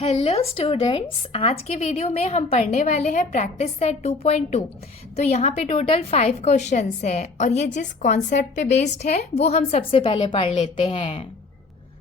Hello students, आज के video में हम पढ़ने वाले हैं प्रैक्टिस सेट 2.2। तो यहाँ पे टोटल 5 क्वेश्चंस है और ये जिस कॉन्सेप्ट पे बेस्ड है वो हम सबसे पहले पढ़ लेते हैं।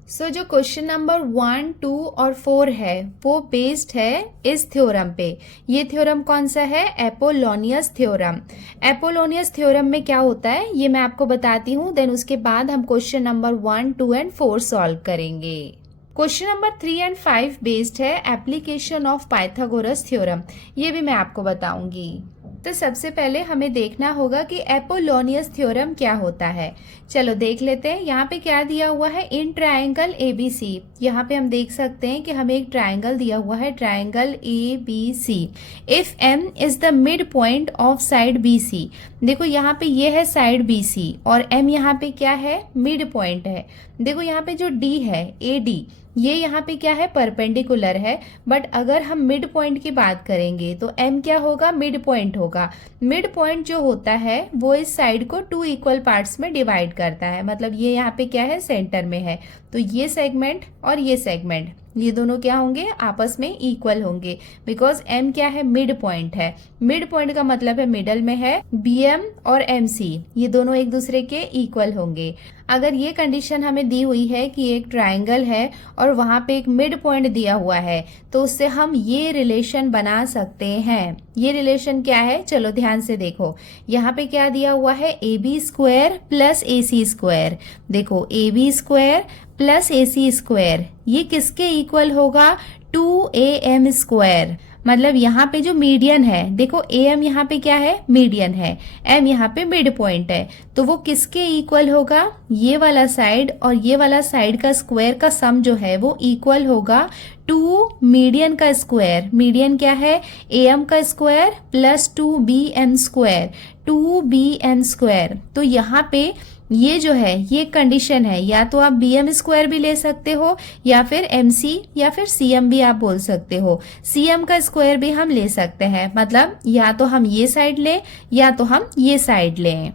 जो क्वेश्चन नंबर 1, 2 और 4 है वो बेस्ड है इस थ्योरम पे। ये थ्योरम कौन सा है? एपोलोनियस थ्योरम। एपोलोनियस थ्योरम में क्या होता है ये मैं आपको बताती हूँ, देन उसके बाद हम क्वेश्चन नंबर 1, 2 एंड 4 सॉल्व करेंगे। क्वेश्चन नंबर 3 एंड 5 बेस्ड है एप्लीकेशन ऑफ पाइथागोरस थ्योरम। ये भी मैं आपको बताऊंगी। तो सबसे पहले हमें देखना होगा कि एपोलोनियस थ्योरम क्या होता है। चलो देख लेते हैं। यहाँ पे क्या दिया हुआ है? In triangle ABC। यहाँ पे हम देख सकते हैं कि हमें एक ट्रायंगल दिया हुआ है, triangle ABC। If M is the mid point of side BC। देखो यहाँ पे ये है साइड BC और M यहाँ पे क्या है? मिड पॉइंट है। देखो यहाँ पे जो D है AD, ये यहाँ पे क्या है? परपेंडिकुलर है। बट अगर हम मिड पॉइंट की बात करेंगे तो M क्या होगा? मिड पॉइंट होगा। मिड पॉइंट जो होता है वो इस साइड को 2 इक्वल पार्ट्स में डिवाइड करता है। मतलब ये यहाँ पे क्या है? सेंटर में है। तो ये सेगमेंट और ये सेगमेंट, ये दोनों क्या होंगे? आपस में इक्वल होंगे, बिकॉज M क्या है? मिड पॉइंट है। मिड पॉइंट का मतलब है मिडल में है। BM और MC ये दोनों एक दूसरे के इक्वल होंगे। अगर ये कंडीशन हमें दी हुई है कि एक ट्रायंगल है और वहां पे एक मिड पॉइंट दिया हुआ है, तो उससे हम ये रिलेशन बना सकते हैं। ये रिलेशन क्या है? चलो ध्यान से देखो। यहाँ पे क्या दिया हुआ है? AB square plus AC square. देखो AB square plus AC square ये किसके इक्वल होगा? 2AM square. मतलब यहाँ पे जो मीडियन है, देखो AM यहाँ पे क्या है? मीडियन है। M यहाँ पे मिड पॉइंट है। तो वो किसके इक्वल होगा? ये वाला साइड और ये वाला साइड का स्क्वायर का सम जो है वो इक्वल होगा 2 मीडियन का स्क्वायर। मीडियन क्या है? AM का square plus 2BM square. 2BM square. तो यहाँ पे ये जो है ये कंडीशन है। या तो आप BM स्क्वायर भी ले सकते हो या फिर MC या फिर CM भी आप बोल सकते हो। CM का स्क्वायर भी हम ले सकते हैं। मतलब या तो हम ये साइड लें या तो हम ये साइड लें।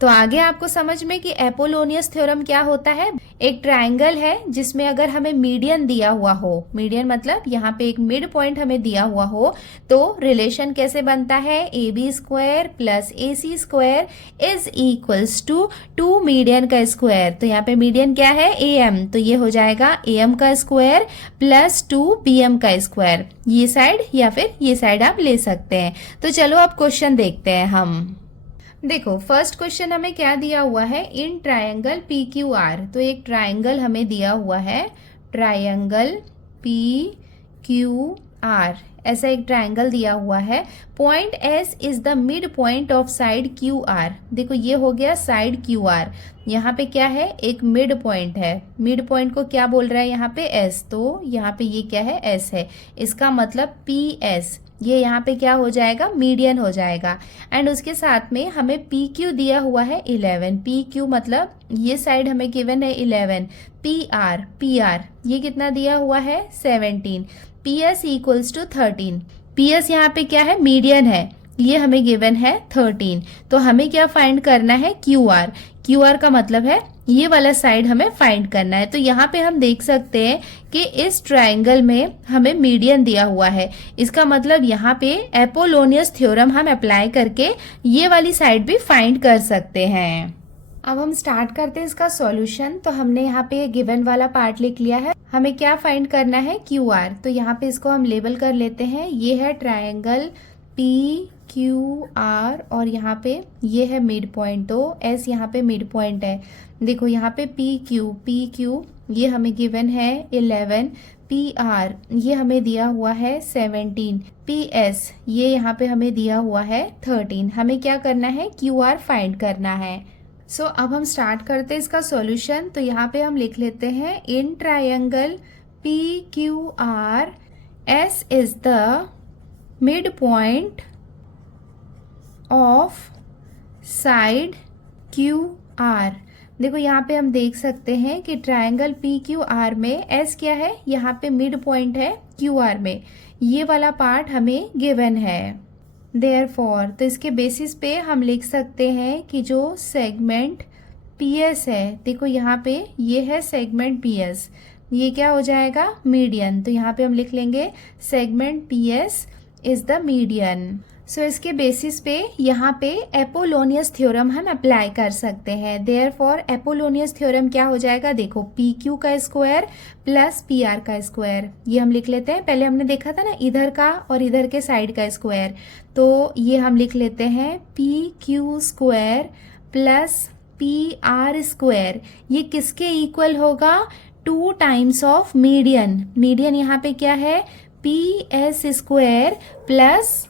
तो आगे आपको समझ में कि एपोलोनियस थ्योरम क्या होता है। एक ट्रायंगल है जिसमें अगर हमें मीडियन दिया हुआ हो, मीडियन मतलब यहाँ पे एक मिड पॉइंट हमें दिया हुआ हो, तो रिलेशन कैसे बनता है? AB square plus AC square is equals to 2 median का स्क्वायर। तो यहाँ पे मीडियन क्या है? AM। तो ये हो जाएगा AM का स्क्वायर प्लस 2BM का स्क्वायर। ये साइड या फिर ये साइड आप ले सकते हैं। तो चलो अब क्वेश्चन देखते हैं हम। देखो फर्स्ट क्वेश्चन हमें क्या दिया हुआ है? In triangle PQR। तो एक ट्रायंगल हमें दिया हुआ है, ट्रायंगल PQR। ऐसा एक ट्रायंगल दिया हुआ है। Point S is the mid point of side QR। देखो ये हो गया साइड QR। यहाँ पे क्या है? एक मिड पॉइंट है। मिड पॉइंट को क्या बोल रहा है यहाँ पे? S। तो यहाँ पे ये क्या है? S है। इसका मतलब PS ये यहाँ पे क्या हो जाएगा? मीडियन हो जाएगा। एंड उसके साथ में हमें PQ दिया हुआ है 11। PQ मतलब ये साइड हमें गिवन है 11। PR ये कितना दिया हुआ है? 17। PS equals to 13। PS यहाँ पे क्या है? मीडियन है। ये हमें गिवन है 13। तो हमें क्या फाइंड करना है? QR का मतलब है ये वाला साइड हमें फाइंड करना है। तो यहाँ पे हम देख सकते हैं कि इस ट्रायंगल में हमें मीडियन दिया हुआ है। इसका मतलब यहाँ पे एपोलोनियस थ्योरम हम अप्लाई करके ये वाली साइड भी फाइंड कर सकते हैं। अब हम स्टार्ट करते हैं इसका सॉल्यूशन। तो हमने यहाँ पे गिवन वाला पार्ट लिख लिया है। हमें क्या फाइंड करना है? QR। तो यहाँ पे इसको हम लेबल कर लेते हैं। ये है ट्रायंगल PQR और यहाँ पे ये है मिड पॉइंट। तो S यहाँ पे मिड पॉइंट है। देखो यहाँ पे PQ ये हमें गिवन है 11। PR ये हमें दिया हुआ है 17। PS ये यहाँ पे हमें दिया हुआ है 13। हमें क्या करना है? QR फाइंड करना है। अब हम स्टार्ट करते हैं इसका सॉल्यूशन। तो यहाँ पे हम लिख लेते हैं in triangle PQR S is the mid point of side QR। देखो यहाँ पे हम देख सकते हैं कि ट्रायंगल PQR में S क्या है? यहाँ पे मिड पॉइंट है QR में। ये वाला पार्ट हमें गिवन है। देयरफॉर तो इसके बेसिस पे हम लिख सकते हैं कि जो सेगमेंट PS है, देखो यहाँ पे ये है सेगमेंट PS। ये क्या हो जाएगा, मीडियन। तो यहाँ पे हम लिख लेंगे segment P S is the median. So इसके बेसिस पे यहाँ पे एपोलोनियस थ्योरम हम अप्लाई कर सकते हैं। देयरफॉर एपोलोनियस थ्योरम क्या हो जाएगा, देखो पी क्यू का स्क्वायर प्लस पी आर का स्क्वायर, ये हम लिख लेते हैं। पहले हमने देखा था ना इधर का और इधर के साइड का स्क्वायर, तो ये हम लिख लेते हैं P Q square plus P R square. ये किसके इक्वल होगा, 2 टाइम्स ऑफ मीडियन। मीडियन यहाँ पे क्या है, P S square plus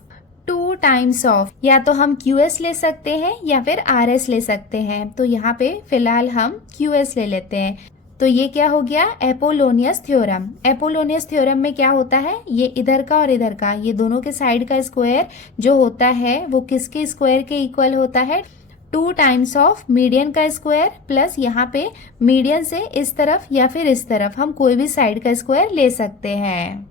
2 times of, या तो हम क्यू एस ले सकते हैं या फिर आर एस ले सकते हैं। तो यहाँ पे फिलहाल हम क्यू एस ले लेते हैं। तो ये क्या हो गया, एपोलोनियस थ्योरम। एपोलोनियस थ्योरम में क्या होता है, ये इधर का और इधर का, ये दोनों के साइड का स्क्वायर जो होता है वो किसके स्क्वायर के इक्वल होता है, 2 टाइम्स ऑफ मीडियन का स्क्वायर प्लस यहाँ पे मीडियन से इस तरफ या फिर इस तरफ हम कोई भी साइड का स्क्वायर ले सकते हैं।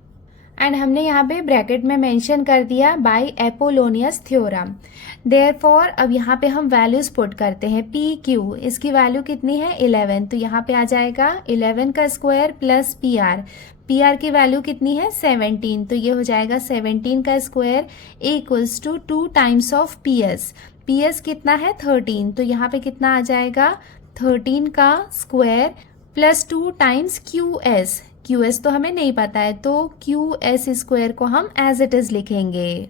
एंड हमने यहाँ पे ब्रैकेट में मेंशन कर दिया बाय एपोलोनियस थ्योरम। देयरफॉर अब यहाँ पे हम वैल्यूज पुट करते हैं। पी क्यू, इसकी वैल्यू कितनी है 11, तो यहाँ पे आ जाएगा 11 का square plus P R. P R की वैल्यू कितनी है 17, तो ये हो जाएगा 17 का square equals to 2 times of P S. P S कितना है 13, तो यहाँ पे कितना आ जाएगा 13 का square plus 2 times Q S. Q S तो हमें नहीं पता है, तो क्यू एस स्क्वायर को हम एज इट इज लिखेंगे।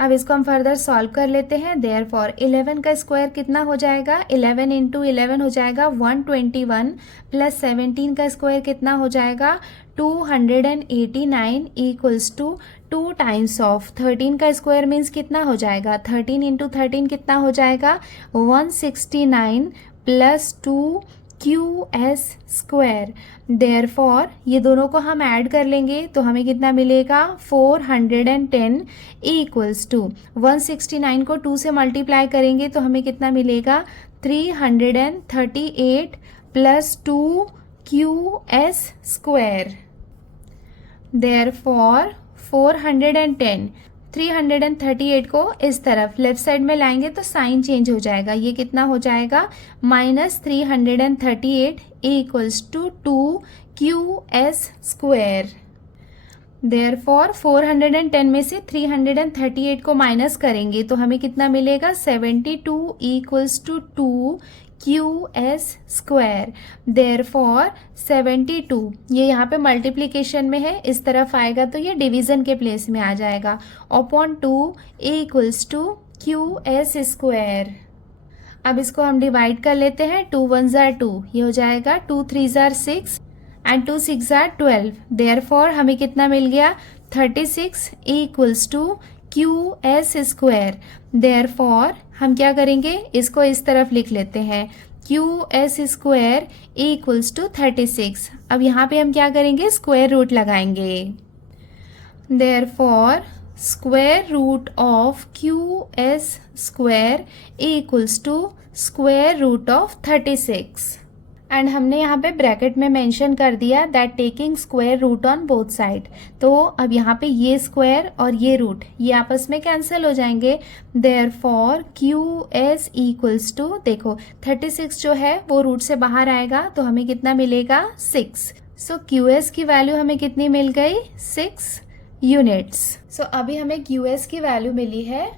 अब इसको हम फर्दर सॉल्व कर लेते हैं। देयरफॉर 11 का स्क्वायर कितना हो जाएगा, 11 इंटू 11 हो जाएगा 121 प्लस 17 का स्क्वायर कितना हो जाएगा 289 इक्वल्स टू 2 टाइम्स ऑफ 13 का स्क्वायर मीन्स कितना हो जाएगा 13 इंटू 13 कितना हो जाएगा 169 plus 2 Q S square. Therefore ये दोनों को हम ऐड कर लेंगे तो हमें कितना मिलेगा 410 इक्वल्स टू 169 को 2 से मल्टीप्लाई करेंगे तो हमें कितना मिलेगा 338 plus 2 Q S square. Therefore 410 338 को इस तरफ लेफ्ट साइड में लाएंगे तो साइन चेंज हो जाएगा, ये कितना हो जाएगा -338 equals to 2 Q S square. Therefore 410 में से 338 को माइनस करेंगे तो हमें कितना मिलेगा 72 equals to 2 Q S square. Therefore 72 ये यहाँ पे मल्टीप्लीकेशन में है, इस तरफ आएगा तो ये डिवीजन के प्लेस में आ जाएगा upon 2 equals to Q S square. अब इसको हम डिवाइड कर लेते हैं, 2 1 जार 2, ये हो जाएगा 2 3 जार 6 एंड 2 6 जार 12। देयरफॉर हमें कितना मिल गया 36 equals to Q S square. Therefore हम क्या करेंगे, इसको इस तरफ लिख लेते हैं Q S square equals to 36। अब यहाँ पे हम क्या करेंगे स्क्वायर रूट लगाएंगे। Therefore square root of Q S square equals to square root of 36। And हमने यहाँ पे ब्रैकेट में मेंशन कर दिया that taking square root on both side. तो अब यहाँ पे ये स्क्वायर और ये रूट ये आपस में कैंसिल हो जाएंगे। Therefore Q S equals to, देखो 36 जो है वो रूट से बाहर आएगा तो हमें कितना मिलेगा 6। सो क्यू एस की वैल्यू हमें कितनी मिल गई 6 यूनिट्स। सो अभी हमें क्यू एस की वैल्यू मिली है।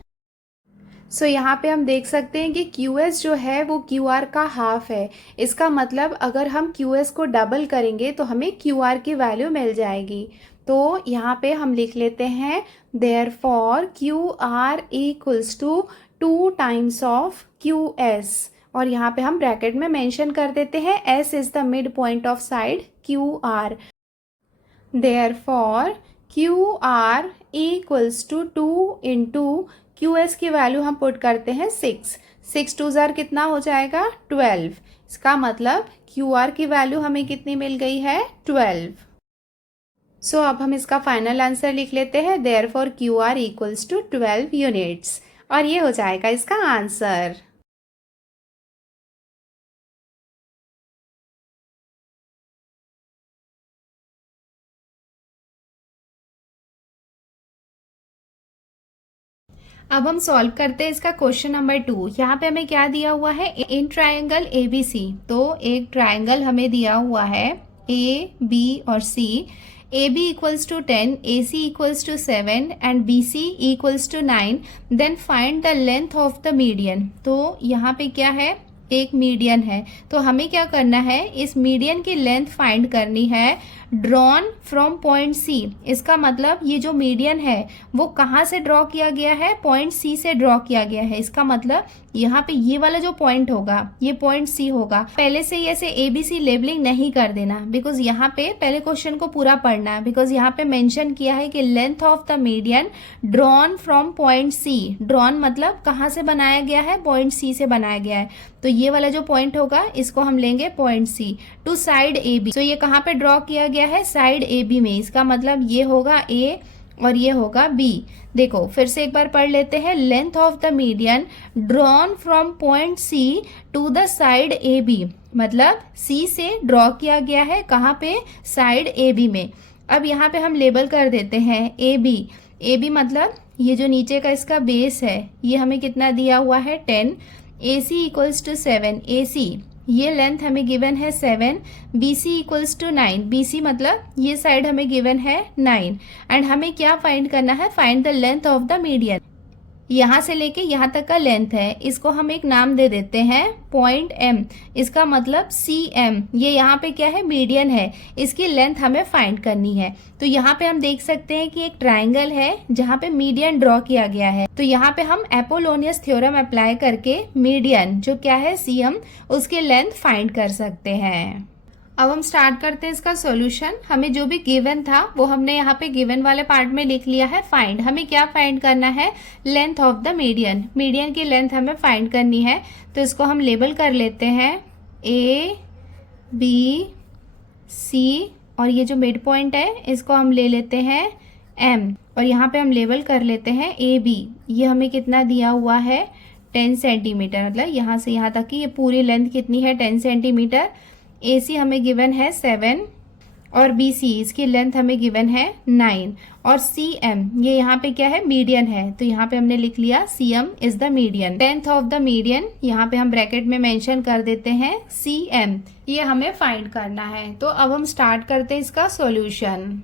सो यहाँ पे हम देख सकते हैं कि QS जो है वो QR का हाफ है। इसका मतलब अगर हम QS को डबल करेंगे तो हमें QR की वैल्यू मिल जाएगी। तो यहाँ पे हम लिख लेते हैं therefore QR equals to 2 times of QS, और यहाँ पे हम ब्रैकेट में मेंशन कर देते हैं S is the mid point of side QR। Therefore QR equals to 2 into QS की वैल्यू हम पुट करते हैं 6 6 2 जार कितना हो जाएगा 12। इसका मतलब QR की वैल्यू हमें कितनी मिल गई है 12। सो अब हम इसका फाइनल आंसर लिख लेते हैं therefore QR equals to 12 units, और ये हो जाएगा इसका आंसर। अब हम सॉल्व करते हैं इसका क्वेश्चन नंबर 2। यहाँ पे हमें क्या दिया हुआ है, इन ट्रायंगल ABC। तो एक ट्रायंगल हमें दिया हुआ है A, B और C, AB equals to 10, AC equals to 7 and BC equals to 9, then find the length of the median। तो यहाँ पे क्या है, एक मीडियन है, तो हमें क्या करना है, इस मीडियन की लेंथ फाइंड करनी है ड्रॉन फ्रॉम पॉइंट सी। इसका मतलब ये जो मीडियन है वो कहाँ से ड्रॉ किया गया है, पॉइंट सी से ड्रॉ किया गया है। इसका मतलब यहाँ पे ये वाला जो पॉइंट होगा ये पॉइंट सी होगा। पहले से ही ऐसे ABC लेबलिंग नहीं कर देना, बिकॉज यहाँ पे पहले क्वेश्चन को पूरा पढ़ना है, बिकॉज यहाँ पे मेंशन किया है कि length of the median drawn from point C. Drawn मतलब कहाँ से बनाया गया है, पॉइंट सी से बनाया गया है। तो ये वाला जो पॉइंट होगा इसको हम लेंगे point C to side AB। तो ये कहाँ पे ड्रॉ किया गया है, साइड AB में। इसका मतलब ये होगा A और ये होगा B। देखो फिर से एक बार पढ़ लेते हैं, length of the median drawn from point C to the side AB, मतलब C से ड्रॉ किया गया है कहाँ पे, साइड AB में। अब यहाँ पे हम लेबल कर देते हैं AB। AB मतलब ये जो नीचे का इसका बेस है ये हमें कितना दिया हुआ है, 10। AC इक्वल्स टू 7, AC ये लेंथ हमें गिवन है 7। BC इक्वल्स टू 9, BC मतलब ये साइड हमें गिवन है 9। एंड हमें क्या फाइंड करना है, find the length of the median. यहाँ से लेके यहाँ तक का लेंथ है, इसको हम एक नाम दे देते हैं पॉइंट M। इसका मतलब CM, ये यहाँ पे क्या है, मीडियन है, इसकी लेंथ हमें फाइंड करनी है। तो यहाँ पे हम देख सकते हैं कि एक ट्राइंगल है जहाँ पे मीडियन ड्रॉ किया गया है। तो यहाँ पे हम एपोलोनियस थ्योरम अप्लाई करके मीडियन जो क्या है CM, उसकी लेंथ फाइंड कर सकते हैं। अब हम स्टार्ट करते हैं इसका सॉल्यूशन। हमें जो भी गिवन था वो हमने यहाँ पे गिवन वाले पार्ट में लिख लिया है। फाइंड, हमें क्या फाइंड करना है, length of the median. Median की लेंथ हमें फाइंड करनी है, तो इसको हम लेबल कर लेते हैं A, B, C और ये जो मिड पॉइंट है इसको हम ले लेते हैं M। और यहाँ पे हम लेबल कर लेते हैं AB। ये हमें कितना दिया हुआ है, 10 सेंटीमीटर, मतलब यहाँ से यहाँ तक की ये पूरी लेंथ कितनी है, 10 सेंटीमीटर। AC हमें गिवन है 7 और BC इसकी लेंथ हमें गिवन है 9 और CM ये यहाँ पे क्या है, मीडियन है, तो यहाँ पे हमने लिख लिया CM is the median. Length of the median यहाँ पे हम ब्रैकेट में मेंशन कर देते हैं CM, ये हमें फाइंड करना है। तो अब हम स्टार्ट करते हैं इसका सॉल्यूशन।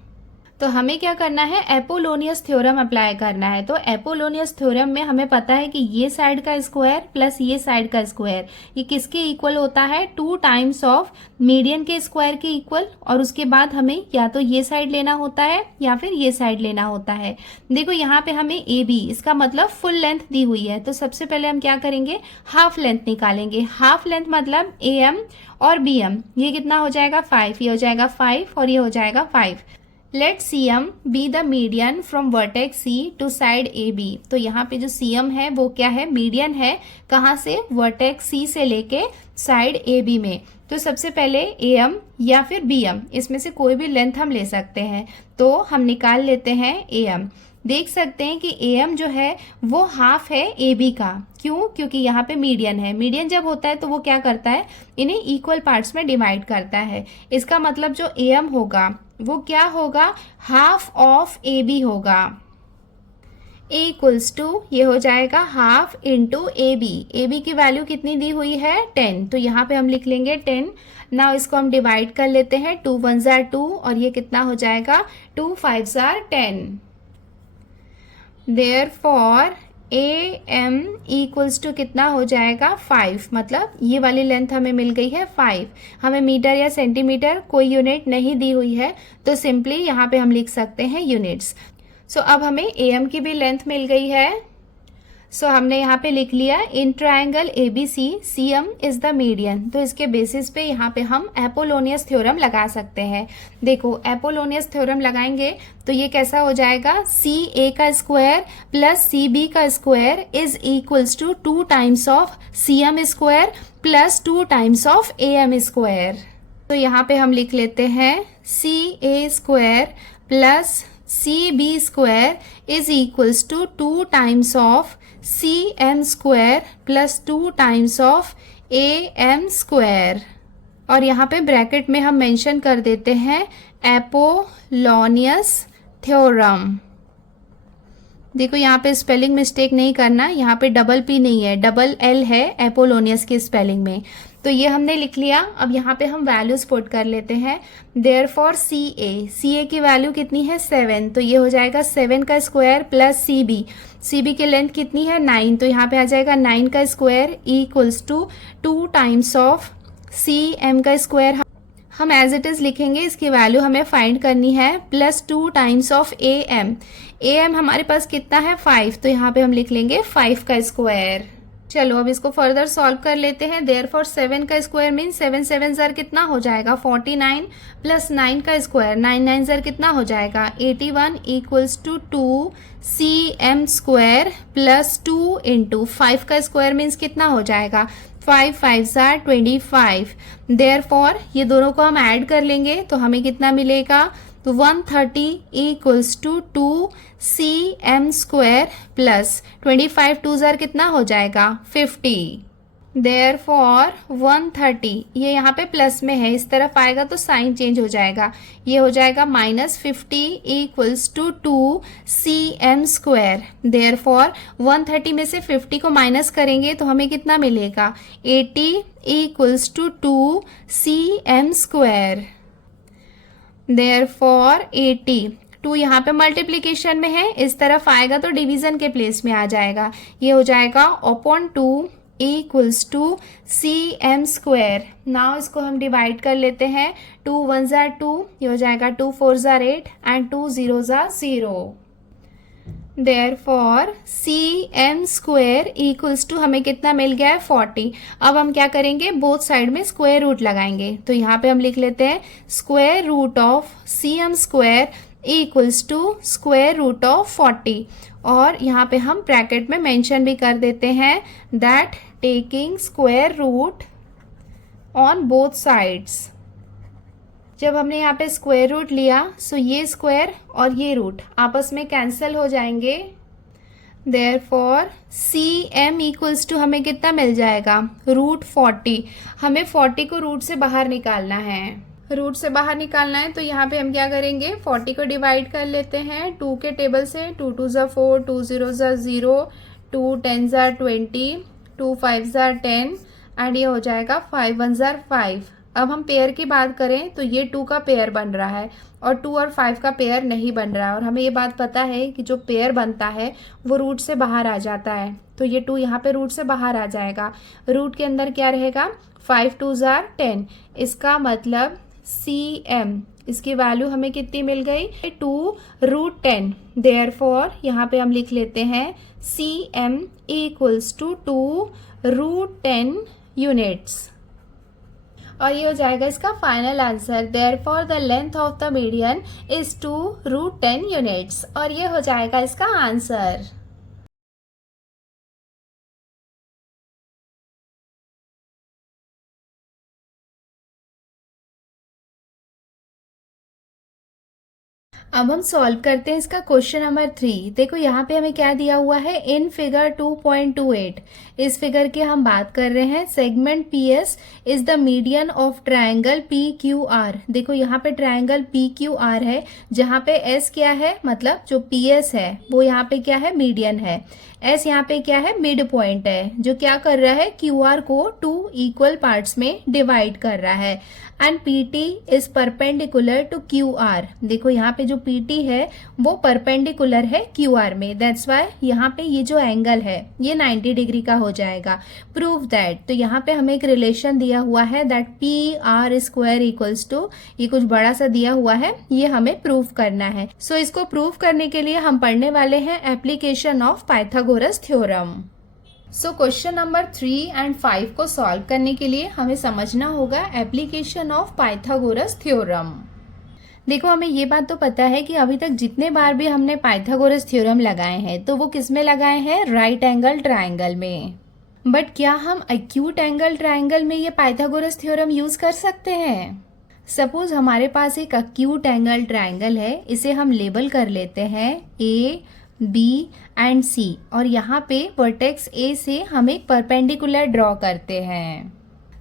तो हमें क्या करना है, एपोलोनियस थ्योरम अप्लाई करना है। तो एपोलोनियस थ्योरम में हमें पता है कि ये साइड का स्क्वायर प्लस ये साइड का स्क्वायर ये किसके इक्वल होता है, 2 टाइम्स ऑफ मीडियन के स्क्वायर के इक्वल। और उसके बाद हमें या तो ये साइड लेना होता है या फिर ये साइड लेना होता है। देखो यहाँ पे हमें AB इसका मतलब फुल लेंथ दी हुई है, तो सबसे पहले हम क्या करेंगे, हाफ लेंथ निकालेंगे। हाफ लेंथ मतलब AM और BM, ये कितना हो जाएगा 5, ये हो जाएगा 5 और ये हो जाएगा 5। Let CM be the median from vertex C to side AB। तो यहाँ पे जो CM है वो क्या है, मीडियन है, कहाँ से, वर्टेक्स C से लेके साइड AB में। तो सबसे पहले AM या फिर BM इसमें से कोई भी लेंथ हम ले सकते हैं, तो हम निकाल लेते हैं AM। देख सकते हैं कि AM जो है वो हाफ है AB का। क्यों, क्योंकि यहाँ पे मीडियन है। मीडियन जब होता है तो वो क्या करता है, इन्हें इक्वल पार्ट्स में डिवाइड करता है। इसका मतलब जो AM होगा वो क्या होगा, हाफ ऑफ AB होगा। A इक्वल्स टू ये हो जाएगा हाफ इंटू AB। AB की वैल्यू कितनी दी हुई है, 10, तो यहाँ पे हम लिख लेंगे 10। नाउ इसको हम डिवाइड कर लेते हैं, 2 1 जार 2 और ये कितना हो जाएगा, 2 5 जार 10। Therefore AM इक्वल्स टू कितना हो जाएगा, 5, मतलब ये वाली लेंथ हमें मिल गई है 5। हमें मीटर या सेंटीमीटर कोई यूनिट नहीं दी हुई है, तो सिंपली यहाँ पे हम लिख सकते हैं यूनिट्स। सो अब हमें AM की भी लेंथ मिल गई है। सो हमने यहाँ पे लिख लिया, in triangle ABC CM is the median. तो इसके बेसिस पे यहाँ पे हम एपोलोनियस थ्योरम लगा सकते हैं। देखो एपोलोनियस थ्योरम लगाएंगे तो ये कैसा हो जाएगा, CA का स्क्वायर प्लस CB का square is equals to 2 times of CM square plus 2 times of AM square. तो यहाँ पे हम लिख लेते हैं CA square plus CB square is equals to 2 times of CM square plus 2 times of AM square. और यहाँ पे ब्रैकेट में हम मेंशन कर देते हैं एपोलोनियस थ्योरम। देखो यहाँ पे स्पेलिंग मिस्टेक नहीं करना, यहाँ पे डबल P नहीं है, डबल L है एपोलोनियस की स्पेलिंग में। तो ये हमने लिख लिया। अब यहाँ पे हम वैल्यूज पुट कर लेते हैं। देयरफॉर सी ए की वैल्यू कितनी है 7, तो ये हो जाएगा 7 का स्क्वायर प्लस सी बी की लेंथ कितनी है 9, तो यहाँ पे आ जाएगा 9 का square equals to 2 times of C M का स्क्वायर हम एज इट इज लिखेंगे, इसकी वैल्यू हमें फाइंड करनी है, plus 2 times of A M हमारे पास कितना है 5, तो यहाँ पे हम लिख लेंगे 5 का स्क्वायर। चलो अब इसको फर्दर सॉल्व कर लेते हैं। देयरफॉर 7 का स्क्वायर मीन 7 7 ज़र कितना हो जाएगा 49 प्लस 9 का स्क्वायर 9 9 ज़र कितना हो जाएगा 81 equals to 2 C M square plus 2 into 5 का स्क्वायर मीन्स कितना हो जाएगा 5 5 ज़ार 25। देयरफॉर ये दोनों को हम ऐड कर लेंगे तो हमें कितना मिलेगा, तो 130 equals to 2 C M square plus 25 2 ज़र कितना हो जाएगा 50। देयरफॉर 130 ये यहाँ पे प्लस में है, इस तरफ आएगा तो साइन चेंज हो जाएगा, ये हो जाएगा -50 equals to 2 C M square. Therefore 130 में से 50 को माइनस करेंगे तो हमें कितना मिलेगा 80 equals to 2 C M square. Therefore 80 2 यहाँ पे मल्टीप्लीकेशन में है, इस तरफ आएगा तो डिवीजन के प्लेस में आ जाएगा, ये हो जाएगा upon 2 equals to C M square. Now इसको हम डिवाइड कर लेते हैं, 2 1 ज़ार 2, ये हो जाएगा 2 4 ज़ार 8 एंड 2 0 ज़ार 0। Therefore C M square equals to हमें कितना मिल गया है 40। अब हम क्या करेंगे, बोथ साइड में स्क्वायर रूट लगाएंगे, तो यहाँ पे हम लिख लेते हैं square root of C M square equals to square root of 40, और यहाँ पे हम ब्रैकेट में मेंशन भी कर देते हैं that taking square root on both sides. जब हमने यहाँ पे स्क्वायर रूट लिया सो ये स्क्वायर और ये रूट आपस में कैंसिल हो जाएंगे। Therefore C M equals to हमें कितना मिल जाएगा रूट 40। हमें 40 को रूट से बाहर निकालना है, रूट से बाहर निकालना है तो यहाँ पे हम क्या करेंगे 40 को डिवाइड कर लेते हैं 2 के टेबल से, 2 2 ज़ा 4, 2 0 ज़ा 0, 2 10 ज़ा 20, 2 5 ज़ा 10 एंड ये हो जाएगा 5 1 ज़ा 5। अब हम पेयर की बात करें तो ये 2 का पेयर बन रहा है और 2 और 5 का पेयर नहीं बन रहा है, और हमें ये बात पता है कि जो पेयर बनता है वो रूट से बाहर आ जाता है, तो ये 2 यहाँ पे रूट से बाहर आ जाएगा। रूट के अंदर क्या रहेगा 5 2 ज़ा 10, इसका मतलब सी एम इसकी वैल्यू हमें कितनी मिल गई 2 रूट 10। देयरफॉर यहाँ पे हम लिख लेते हैं C M equals to 2 root 10 units, और ये हो जाएगा इसका final answer. Therefore the length of the median is 2 root 10 units, और ये हो जाएगा इसका आंसर। अब हम सॉल्व करते हैं इसका क्वेश्चन नंबर 3। देखो यहाँ पे हमें क्या दिया हुआ है, इन फिगर 2.28 इस फिगर की हम बात कर रहे हैं। Segment P S is the median of triangle P Q R. देखो यहाँ पे ट्रायंगल पी क्यू आर है, जहाँ पे एस क्या है, मतलब जो पी एस है वो यहाँ पे क्या है मीडियन है, एस यहाँ पे क्या है मिड पॉइंट है, जो क्या कर रहा है क्यू आर को 2 इक्वल पार्ट्स में डिवाइड कर रहा है। And P T is perpendicular to Q R. देखो यहाँ पे जो पी टी है वो परपेंडिकुलर है क्यू आर में, दैट्स वाई यहाँ पे ये जो एंगल है ये 90 डिग्री का हो जाएगा। प्रूव दैट, तो यहाँ पे हमें एक रिलेशन दिया हुआ है that P R square equals to, ये कुछ बड़ा सा दिया हुआ है, ये हमें प्रूव करना है। सो इसको प्रूव करने के लिए हम पढ़ने वाले हैं application of Pythagoras theorem. So question number 3 and 5 को सॉल्व करने के लिए हमें समझना होगा एप्लीकेशन ऑफ पाइथागोरस थ्योरम। देखो हमें ये बात तो पता है कि अभी तक जितने बार भी हमने पाइथागोरस थ्योरम लगाए हैं तो वो किस में लगाए हैं, राइट एंगल ट्राइंगल में। बट क्या हम एक्यूट एंगल ट्राइंगल में ये पाइथागोरस थ्योरम यूज कर सकते हैं? सपोज हमारे पास एक एक्यूट एंगल ट्राइंगल है, इसे हम लेबल कर लेते हैं ए बी एंड सी, और यहाँ पे वर्टेक्स ए से हम एक परपेंडिकुलर ड्रॉ करते हैं।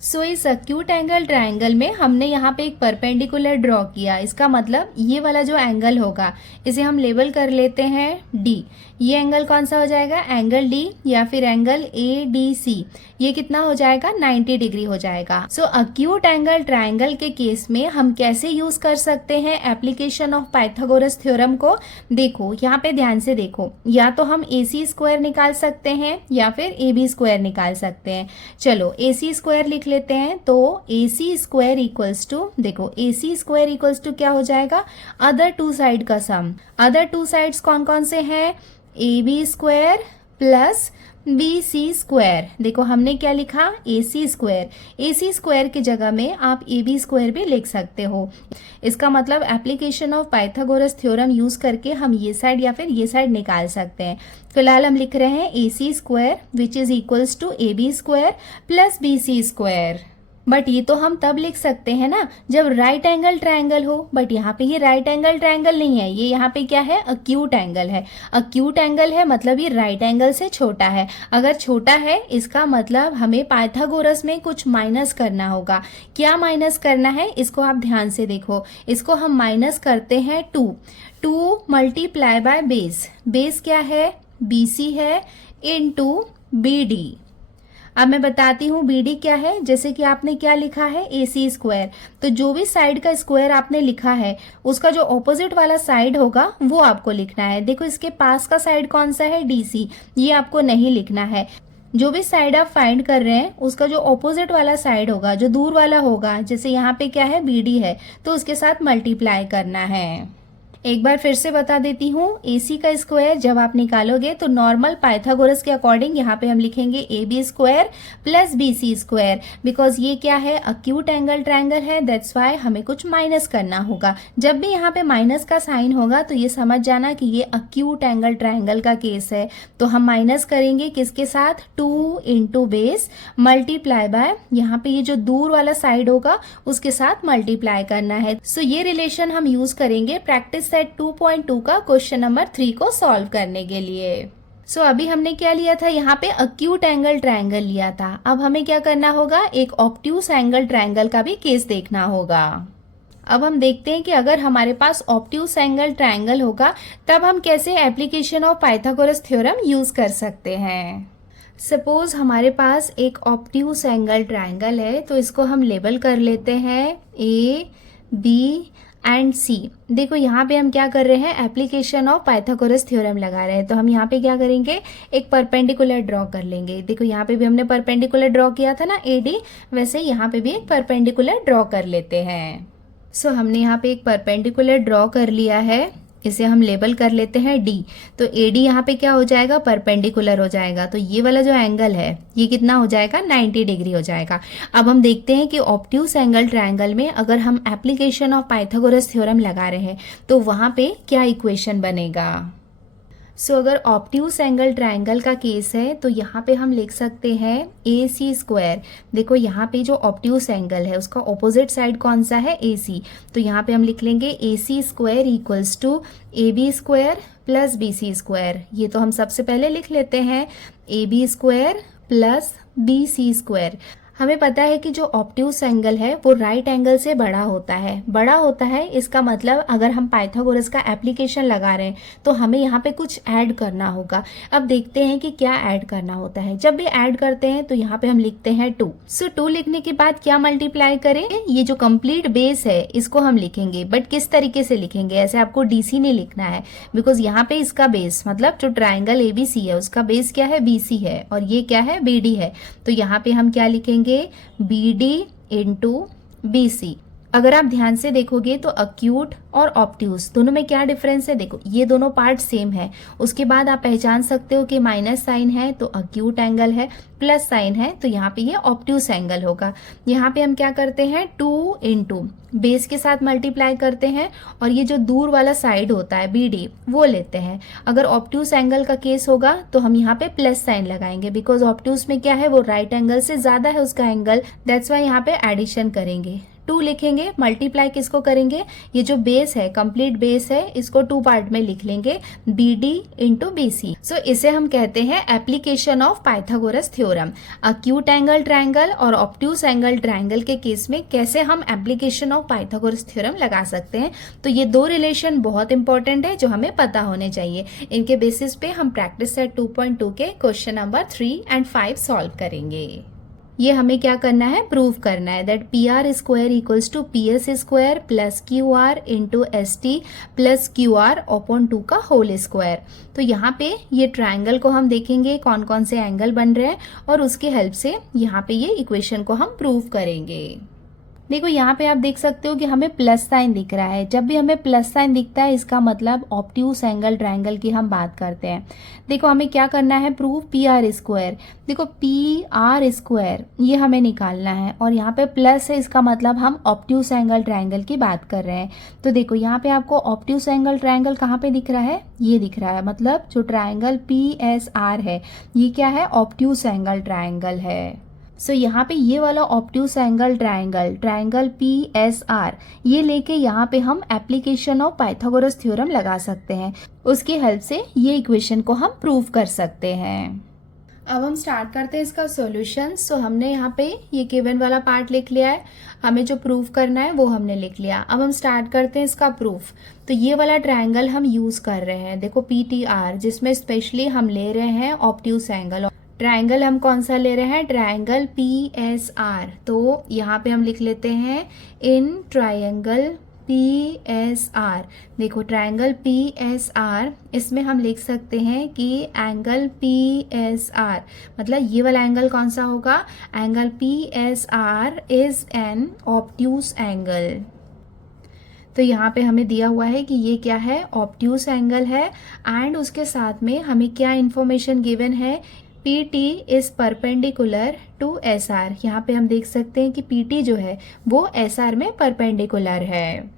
सो इस एक्यूट एंगल ट्रायंगल में हमने यहाँ पे एक परपेंडिकुलर ड्रॉ किया। इसका मतलब ये वाला जो एंगल होगा इसे हम लेबल कर लेते हैं डी। ये एंगल कौन सा हो जाएगा, एंगल डी या फिर एंगल ए डी सी। ये कितना हो जाएगा, 90 डिग्री हो जाएगा। सो एक्यूट एंगल ट्रायंगल के केस में हम कैसे यूज कर सकते हैं एप्लीकेशन ऑफ पाइथागोरस थ्योरम को। देखो यहाँ पे ध्यान से देखो, या तो हम ए सी स्क्वायर निकाल सकते हैं या फिर ए बी स्क्वायर निकाल सकते हैं। चलो ए सी स्क्वायर लिख लेते हैं। तो ए सी स्क्वायर इक्वल्स टू, देखो ए सी स्क्वायर इक्वल्स टू क्या हो जाएगा, अदर टू साइड का सम। अदर टू साइड्स कौन कौन से हैं, A B square plus B C square. देखो हमने क्या लिखा, ए सी स्क्वायर। ए सी स्क्वायर की जगह में आप ए बी स्क्वायर भी लिख सकते हो। इसका मतलब application of Pythagoras theorem use करके हम ये साइड या फिर ये साइड निकाल सकते हैं। फिलहाल हम लिख रहे हैं A C square which is equals to A B square plus B C square. But ये तो हम तब लिख सकते हैं ना जब राइट एंगल ट्रायंगल हो। बट यहाँ पे ये राइट एंगल ट्रायंगल नहीं है, ये यहाँ पे क्या है, अक्यूट एंगल है। अक्यूट एंगल है मतलब ये राइट एंगल से छोटा है। अगर छोटा है इसका मतलब हमें पाइथागोरस में कुछ माइनस करना होगा। क्या माइनस करना है, इसको आप ध्यान से देखो। इसको हम माइनस करते हैं 2 मल्टीप्लाई बाय बेस। बेस क्या है, BC है इनटू BD। अब मैं बताती हूँ BD क्या है। जैसे कि आपने क्या लिखा है, AC स्क्वायर। तो जो भी साइड का स्क्वायर आपने लिखा है उसका जो ऑपोजिट वाला साइड होगा वो आपको लिखना है। देखो इसके पास का साइड कौन सा है, DC। ये आपको नहीं लिखना है। जो भी साइड आप फाइंड कर रहे हैं उसका जो ऑपोजिट वाला साइड होगा, जो दूर वाला होगा, जैसे यहाँ पे क्या है BD है, तो उसके साथ मल्टीप्लाई करना है। एक बार फिर से बता देती हूँ, AC का स्क्वायर जब आप निकालोगे तो नॉर्मल पाइथागोरस के अकॉर्डिंग यहाँ पे हम लिखेंगे AB square plus BC square. Because ये क्या है, अक्यूट एंगल ट्रायंगल है, दैट्स वाई हमें कुछ माइनस करना होगा। जब भी यहाँ पे माइनस का साइन होगा तो ये समझ जाना कि ये अक्यूट एंगल ट्रायंगल का केस है। तो हम माइनस करेंगे किसके साथ, 2 इंटू बेस मल्टीप्लाई बाय, यहाँ पे ये जो दूर वाला साइड होगा उसके साथ मल्टीप्लाई करना है। सो ये रिलेशन हम यूज करेंगे प्रैक्टिस सेट 2.2 का क्वेश्चन नंबर 3 को सॉल्व करने के लिए। सो अभी हमने क्या लिया था, यहाँ पे अक्यूट एंगल ट्रायंगल लिया था। अब हमें क्या करना होगा, एक ऑब्ट्यूस एंगल ट्रायंगल का भी केस देखना होगा। अब हम देखते हैं कि अगर हमारे पास ऑब्ट्यूस एंगल ट्रायंगल होगा तब हम कैसे application of Pythagoras theorem use कर सकते हैं। सपोज हमारे पास एक ऑब्ट्यूस एंगल ट्रायंगल है, तो इसको हम लेबल कर लेते हैं A, B एंड C। देखो यहाँ पे हम क्या कर रहे हैं, एप्लीकेशन ऑफ पाइथागोरस थ्योरम लगा रहे हैं। तो हम यहाँ पे क्या करेंगे, एक परपेंडिकुलर ड्रॉ कर लेंगे। देखो यहाँ पे भी हमने परपेंडिकुलर ड्रॉ किया था ना AD, वैसे यहाँ पे भी एक परपेंडिकुलर ड्रॉ कर लेते हैं। सो हमने यहाँ पे एक परपेंडिकुलर ड्रॉ कर लिया है, इसे हम लेबल कर लेते हैं D। तो AD यहाँ पे क्या हो जाएगा, परपेंडिकुलर हो जाएगा। तो ये वाला जो एंगल है ये कितना हो जाएगा, 90 डिग्री हो जाएगा। अब हम देखते हैं कि ऑब्ट्यूस एंगल ट्रायंगल में अगर हम एप्लीकेशन ऑफ पाइथागोरस थ्योरम लगा रहे हैं तो वहाँ पे क्या इक्वेशन बनेगा। सो अगर ऑब्ट्यूस एंगल ट्रायंगल का केस है तो यहाँ पे हम लिख सकते हैं AC स्क्वायर। देखो यहाँ पे जो ऑब्ट्यूस एंगल है उसका ऑपोजिट साइड कौन सा है, AC। तो यहाँ पे हम लिख लेंगे AC square equals to AB square plus BC square. ये तो हम सबसे पहले लिख लेते हैं AB square plus BC square. हमें पता है कि जो ऑब्ट्यूस एंगल है वो राइट एंगल से बड़ा होता है। इसका मतलब अगर हम पाइथागोरस का एप्लीकेशन लगा रहे हैं तो हमें यहाँ पे कुछ ऐड करना होगा। अब देखते हैं कि क्या ऐड करना होता है। जब भी ऐड करते हैं तो यहाँ पे हम लिखते हैं 2। सो 2 लिखने के बाद क्या मल्टीप्लाई करें, ये जो कंप्लीट बेस है इसको हम लिखेंगे। बट किस तरीके से लिखेंगे, ऐसे आपको DC नहीं लिखना है, बिकॉज यहाँ पे इसका बेस मतलब जो ट्राइंगल ABC है उसका बेस क्या है, BC है, और ये क्या है, BD है। तो यहाँ पे हम क्या लिखेंगे, BD इंटू BC। अगर आप ध्यान से देखोगे तो अक्यूट और ऑब्ट्यूस दोनों में क्या डिफरेंस है, देखो ये दोनों पार्ट सेम है। उसके बाद आप पहचान सकते हो कि माइनस साइन है तो अक्यूट एंगल है, प्लस साइन है तो यहाँ पे ये ऑब्ट्यूस एंगल होगा। यहाँ पे हम क्या करते हैं, 2 इंटू बेस के साथ मल्टीप्लाई करते हैं, और ये जो दूर वाला साइड होता है BD वो लेते हैं। अगर ऑब्ट्यूस एंगल का केस होगा तो हम यहाँ पे प्लस साइन लगाएंगे, बिकॉज ऑब्ट्यूस में क्या है, वो राइट एंगल से ज्यादा है उसका एंगल, दैट्स वाई यहाँ पे एडिशन करेंगे। 2 लिखेंगे, मल्टीप्लाई किसको करेंगे, ये जो बेस है, कंप्लीट बेस है, इसको 2 पार्ट में लिख लेंगे, BD इंटू BC। सो इसे हम कहते हैं application of Pythagoras theorem. Acute angle triangle और ऑब्ट्यूस एंगल ट्रायंगल के केस में कैसे हम एप्लीकेशन ऑफ पाइथागोरस थ्योरम लगा सकते हैं। तो ये 2 रिलेशन बहुत इंपॉर्टेंट है जो हमें पता होने चाहिए। इनके बेसिस पे हम प्रैक्टिस सेट 2.2 के क्वेश्चन नंबर 3 एंड 5 सॉल्व करेंगे। ये हमें क्या करना है, प्रूव करना है that PR square equals to PS square plus QR into ST plus QR upon 2 का होल स्क्वायर। तो यहाँ पे ये ट्रायंगल को हम देखेंगे कौन कौन से एंगल बन रहे हैं और उसकी हेल्प से यहाँ पे ये इक्वेशन को हम प्रूव करेंगे। देखो यहाँ पे आप देख सकते हो कि हमें प्लस साइन दिख रहा है। जब भी हमें प्लस साइन दिखता है इसका मतलब ऑब्ट्यूस एंगल ट्रायंगल की हम बात करते हैं। देखो हमें क्या करना है, प्रूव PR स्क्वायर। देखो PR स्क्वायर ये हमें निकालना है और यहाँ पे प्लस है, इसका मतलब हम ऑब्ट्यूस एंगल ट्रायंगल की बात कर रहे हैं। तो देखो यहाँ पे आपको ऑब्ट्यूस एंगल ट्रायंगल कहाँ पे दिख रहा है, ये दिख रहा है, मतलब जो ट्रायंगल PSR है ये क्या है, ऑब्ट्यूस एंगल ट्रायंगल है। सो यहाँ पे ये वाला ऑब्ट्यूस एंगल ट्रायंगल PSR ये लेके यहाँ पे हम एप्लीकेशन ऑफ पाइथागोरस थ्योरम लगा सकते हैं। उसकी हेल्प से ये इक्वेशन को हम प्रूव कर सकते हैं। अब हम स्टार्ट करते हैं इसका सॉल्यूशन। सो हमने यहाँ पे ये गिवन वाला पार्ट लिख लिया है, हमें जो प्रूव करना है वो हमने लिख लिया। अब हम स्टार्ट करते हैं इसका प्रूफ। तो ये वाला ट्रायंगल हम यूज कर रहे हैं, देखो PTR, जिसमें स्पेशली हम ले रहे हैं ऑब्ट्यूस एंगल। ट्रायंगल हम कौन सा ले रहे हैं, ट्रायंगल PSR। तो यहाँ पे हम लिख लेते हैं इन ट्रायंगल PSR। देखो ट्रायंगल PSR, इसमें हम लिख सकते हैं कि एंगल PSR मतलब ये वाला एंगल कौन सा होगा, angle PSR is an obtuse angle. तो यहाँ पे हमें दिया हुआ है कि ये क्या है, ऑब्ट्यूस एंगल है। एंड उसके साथ में हमें क्या इन्फॉर्मेशन गिवन है, PT is perpendicular to SR। यहाँ पे हम देख सकते हैं कि PT जो है वो SR में परपेंडिकुलर है।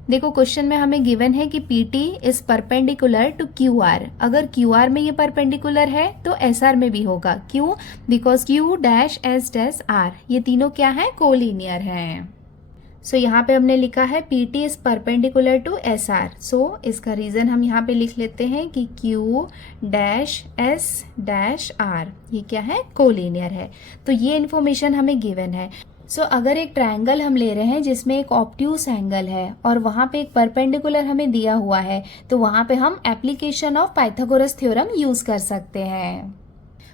देखो क्वेश्चन में हमें गिवन है कि PT is perpendicular to QR। अगर QR में ये परपेंडिकुलर है तो SR में भी होगा। क्यों, because Q dash S dash R ये तीनों क्या है, कोलिनियर हैं। सो यहाँ पे हमने लिखा है PT is perpendicular to SR। So इसका रीजन हम यहाँ पे लिख लेते हैं कि Q dash S dash R ये क्या है, कोलिनियर है। तो ये इन्फॉर्मेशन हमें गिवन है। सो अगर एक ट्रायंगल हम ले रहे हैं जिसमें एक ऑब्ट्यूस एंगल है और वहाँ पे एक परपेंडिकुलर हमें दिया हुआ है, तो वहाँ पे हम application of Pythagoras theorem use कर सकते हैं।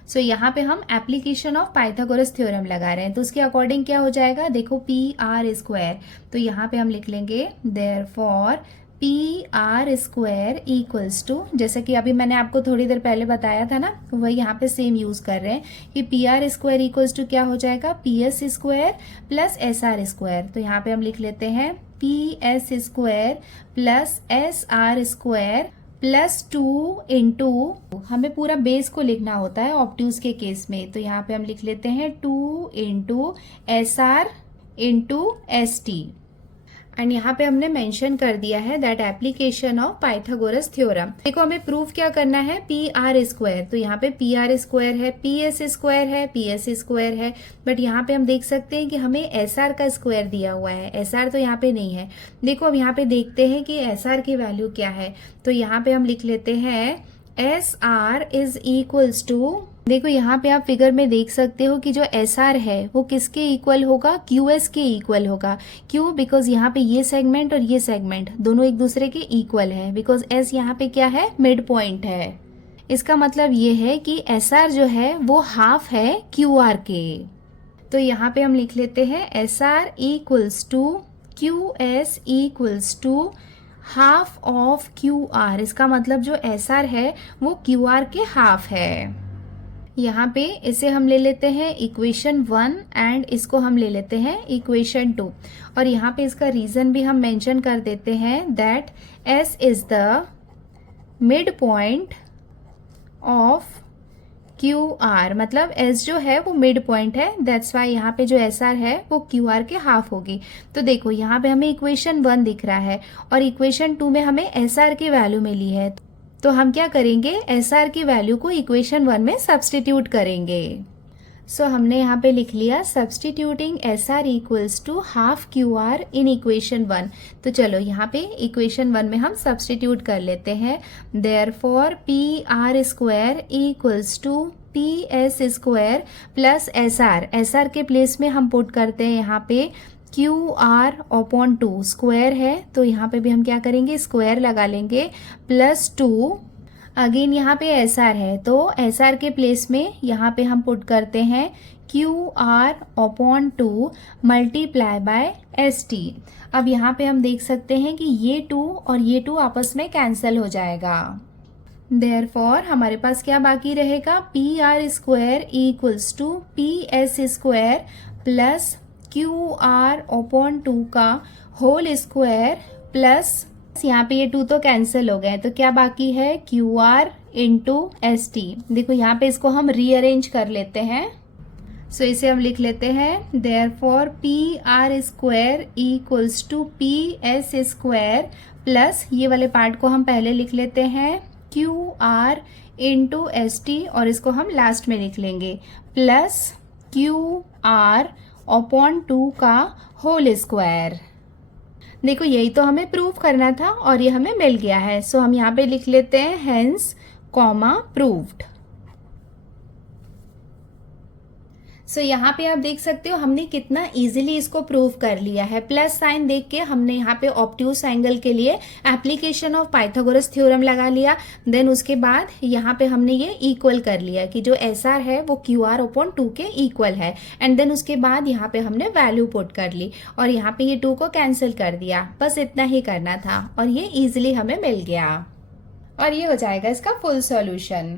सो यहाँ पे हम एप्लीकेशन ऑफ पाइथागोरस थ्योरम लगा रहे हैं, तो उसके अकॉर्डिंग क्या हो जाएगा, देखो PR स्क्वायर। तो यहाँ पे हम लिख लेंगे therefore PR square equals to, जैसे कि अभी मैंने आपको थोड़ी देर पहले बताया था ना, वही यहाँ पे सेम यूज कर रहे हैं कि PR स्क्वायर इक्वल्स टू क्या हो जाएगा, PS square plus SR square. तो यहाँ पे हम लिख लेते हैं PS square plus SR square plus 2 into, हमें पूरा बेस को लिखना होता है ऑब्ट्यूस के केस में। तो यहाँ पे हम लिख लेते हैं 2 into SR into ST। And यहाँ पे हमने मेंशन कर दिया है that application of Pythagoras theorem. देखो हमें प्रूफ क्या करना है, PR स्क्वायर। तो यहाँ पे PR स्क्वायर है, PS स्क्वायर है, PS स्क्वायर है, बट यहाँ पे हम देख सकते हैं कि हमें SR का स्क्वायर दिया हुआ है। SR तो यहाँ पे नहीं है। देखो अब यहाँ पे देखते हैं कि SR की वैल्यू क्या है। तो यहाँ पे हम लिख लेते हैं SR इज इक्वल्स टू, देखो यहाँ पे आप फिगर में देख सकते हो कि जो SR है वो किसके इक्वल होगा, QS के इक्वल होगा। क्यों, बिकॉज यहाँ पे ये सेगमेंट और ये सेगमेंट दोनों एक दूसरे के इक्वल है, बिकॉज S यहाँ पे क्या है, मिड पॉइंट है। इसका मतलब ये है कि SR जो है वो हाफ है QR के। तो यहाँ पे हम लिख लेते हैं SR equals to QS equals to half of QR। इसका मतलब जो SR है वो QR के हाफ है। यहाँ पे इसे हम ले लेते हैं इक्वेशन 1 एंड इसको हम ले लेते हैं इक्वेशन 2। और यहाँ पे इसका रीजन भी हम मेंशन कर देते हैं that S is the mid point of QR। मतलब S जो है वो मिड पॉइंट है, दैट्स वाई यहाँ पे जो SR है वो QR के हाफ होगी। तो देखो यहाँ पे हमें इक्वेशन 1 दिख रहा है और इक्वेशन 2 में हमें SR की वैल्यू मिली है। तो हम क्या करेंगे, SR की वैल्यू को इक्वेशन 1 में सब्स्टिट्यूट करेंगे। सो हमने यहाँ पे लिख लिया substituting S R equals to half Q R in equation 1। तो चलो यहाँ पे इक्वेशन 1 में हम सब्सटीट्यूट कर लेते हैं। Therefore P R square equals to P S square plus S R के प्लेस में हम पुट करते हैं यहाँ पे क्यू आर अपॉन 2, स्क्वायर है तो यहाँ पे भी हम क्या करेंगे, स्क्वायर लगा लेंगे, प्लस 2। अगेन यहाँ पे एस आर है तो एस आर के प्लेस में यहाँ पे हम पुट करते हैं Q R upon 2 multiply by S T. अब यहाँ पे हम देख सकते हैं कि ये 2 और ये 2 आपस में कैंसिल हो जाएगा। देयरफॉर हमारे पास क्या बाकी रहेगा, P R square equals to P S square plus Q R upon 2 का होल स्क्वायर प्लस यहाँ पे ये 2 तो कैंसिल हो गए तो क्या बाकी है, Q R into S T. देखो यहाँ पे इसको हम रीअरेंज कर लेते हैं। सो इसे हम लिख लेते हैं therefore P R square equals to P S square plus ये वाले पार्ट को हम पहले लिख लेते हैं Q R into S T और इसको हम लास्ट में लिख लेंगे प्लस क्यू आर अपॉन 2 का होल स्क्वायर। देखो यही तो हमें प्रूव करना था और ये हमें मिल गया है। सो हम यहाँ पे लिख लेते हैं हेंस कॉमा प्रूव्ड। सो यहाँ पे आप देख सकते हो हमने कितना इजीली इसको प्रूव कर लिया है। प्लस साइन देख के हमने यहाँ पे ऑब्ट्यूज एंगल के लिए एप्लीकेशन ऑफ पाइथागोरस थ्योरम लगा लिया। देन उसके बाद यहाँ पे हमने ये इक्वल कर लिया कि जो एस आर है वो क्यू आर अपॉन 2 के इक्वल है। एंड देन उसके बाद यहाँ पे हमने वैल्यू पुट कर ली और यहाँ पे ये 2 को कैंसिल कर दिया। बस इतना ही करना था और ये इजिली हमें मिल गया और ये हो जाएगा इसका फुल सॉल्यूशन।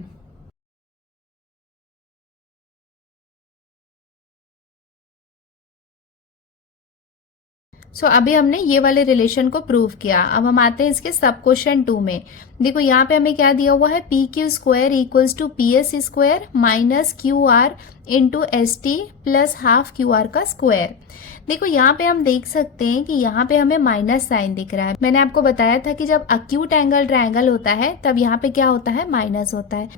सो अभी हमने ये वाले रिलेशन को प्रूव किया। अब हम आते हैं इसके सब क्वेश्चन 2 में। देखो यहाँ पे हमें क्या दिया हुआ है, P Q square equals to P S square minus Q R into S T plus half Q R का स्क्वायर। देखो यहाँ पे हम देख सकते हैं कि यहाँ पे हमें माइनस साइन दिख रहा है। मैंने आपको बताया था कि जब अक्यूट एंगल ट्रायंगल होता है तब यहाँ पे क्या होता है, माइनस होता है।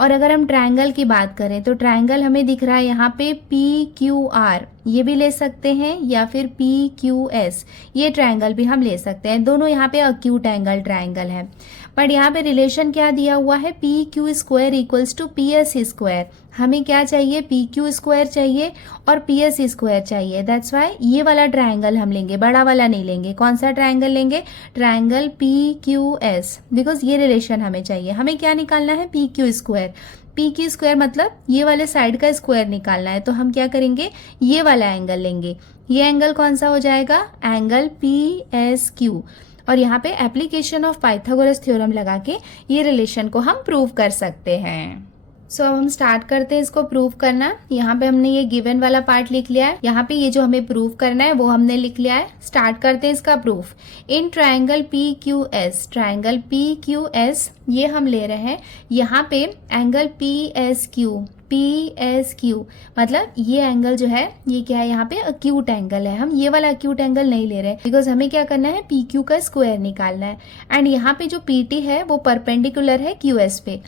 और अगर हम ट्रायंगल की बात करें तो ट्रायंगल हमें दिख रहा है यहाँ पे पी क्यू आर, ये भी ले सकते हैं, या फिर पी क्यू एस, ये ट्रायंगल भी हम ले सकते हैं। दोनों यहाँ पे अक्यूट एंगल ट्रायंगल है। बट यहाँ पे रिलेशन क्या दिया हुआ है, P Q square equals to P S square. हमें क्या चाहिए, पी क्यू स्क्वायर चाहिए और पी एस स्क्वायर चाहिए। दैट्स वाई ये वाला ट्रायंगल हम लेंगे, बड़ा वाला नहीं लेंगे। कौन सा ट्रायंगल लेंगे, triangle P Q S, because ये रिलेशन हमें चाहिए। हमें क्या निकालना है, P Q square. P Q square मतलब ये वाले साइड का स्क्वायर निकालना है। तो हम क्या करेंगे, ये वाला एंगल लेंगे। ये एंगल कौन सा हो जाएगा, एंगल पी एस क्यू। और यहाँ पे एप्लीकेशन ऑफ पाइथागोरस थ्योरम लगा के ये रिलेशन को हम प्रूव कर सकते हैं। सो अब हम स्टार्ट करते हैं इसको प्रूव करना। यहाँ पे हमने ये गिवन वाला पार्ट लिख लिया है। यहाँ पे ये जो हमें प्रूव करना है वो हमने लिख लिया है। स्टार्ट करते हैं इसका proof. In triangle P Q S, triangle P Q S ये हम ले रहे हैं। यहाँ पे एंगल पी एस क्यू मतलब ये एंगल जो है ये क्या है, यहाँ पे अक्यूट एंगल है। हम ये वाला अक्यूट एंगल नहीं ले रहे बिकॉज हमें क्या करना है, पी क्यू का स्क्वायर निकालना है। एंड यहाँ पे जो पी टी है वो परपेंडिकुलर है क्यू एस पे,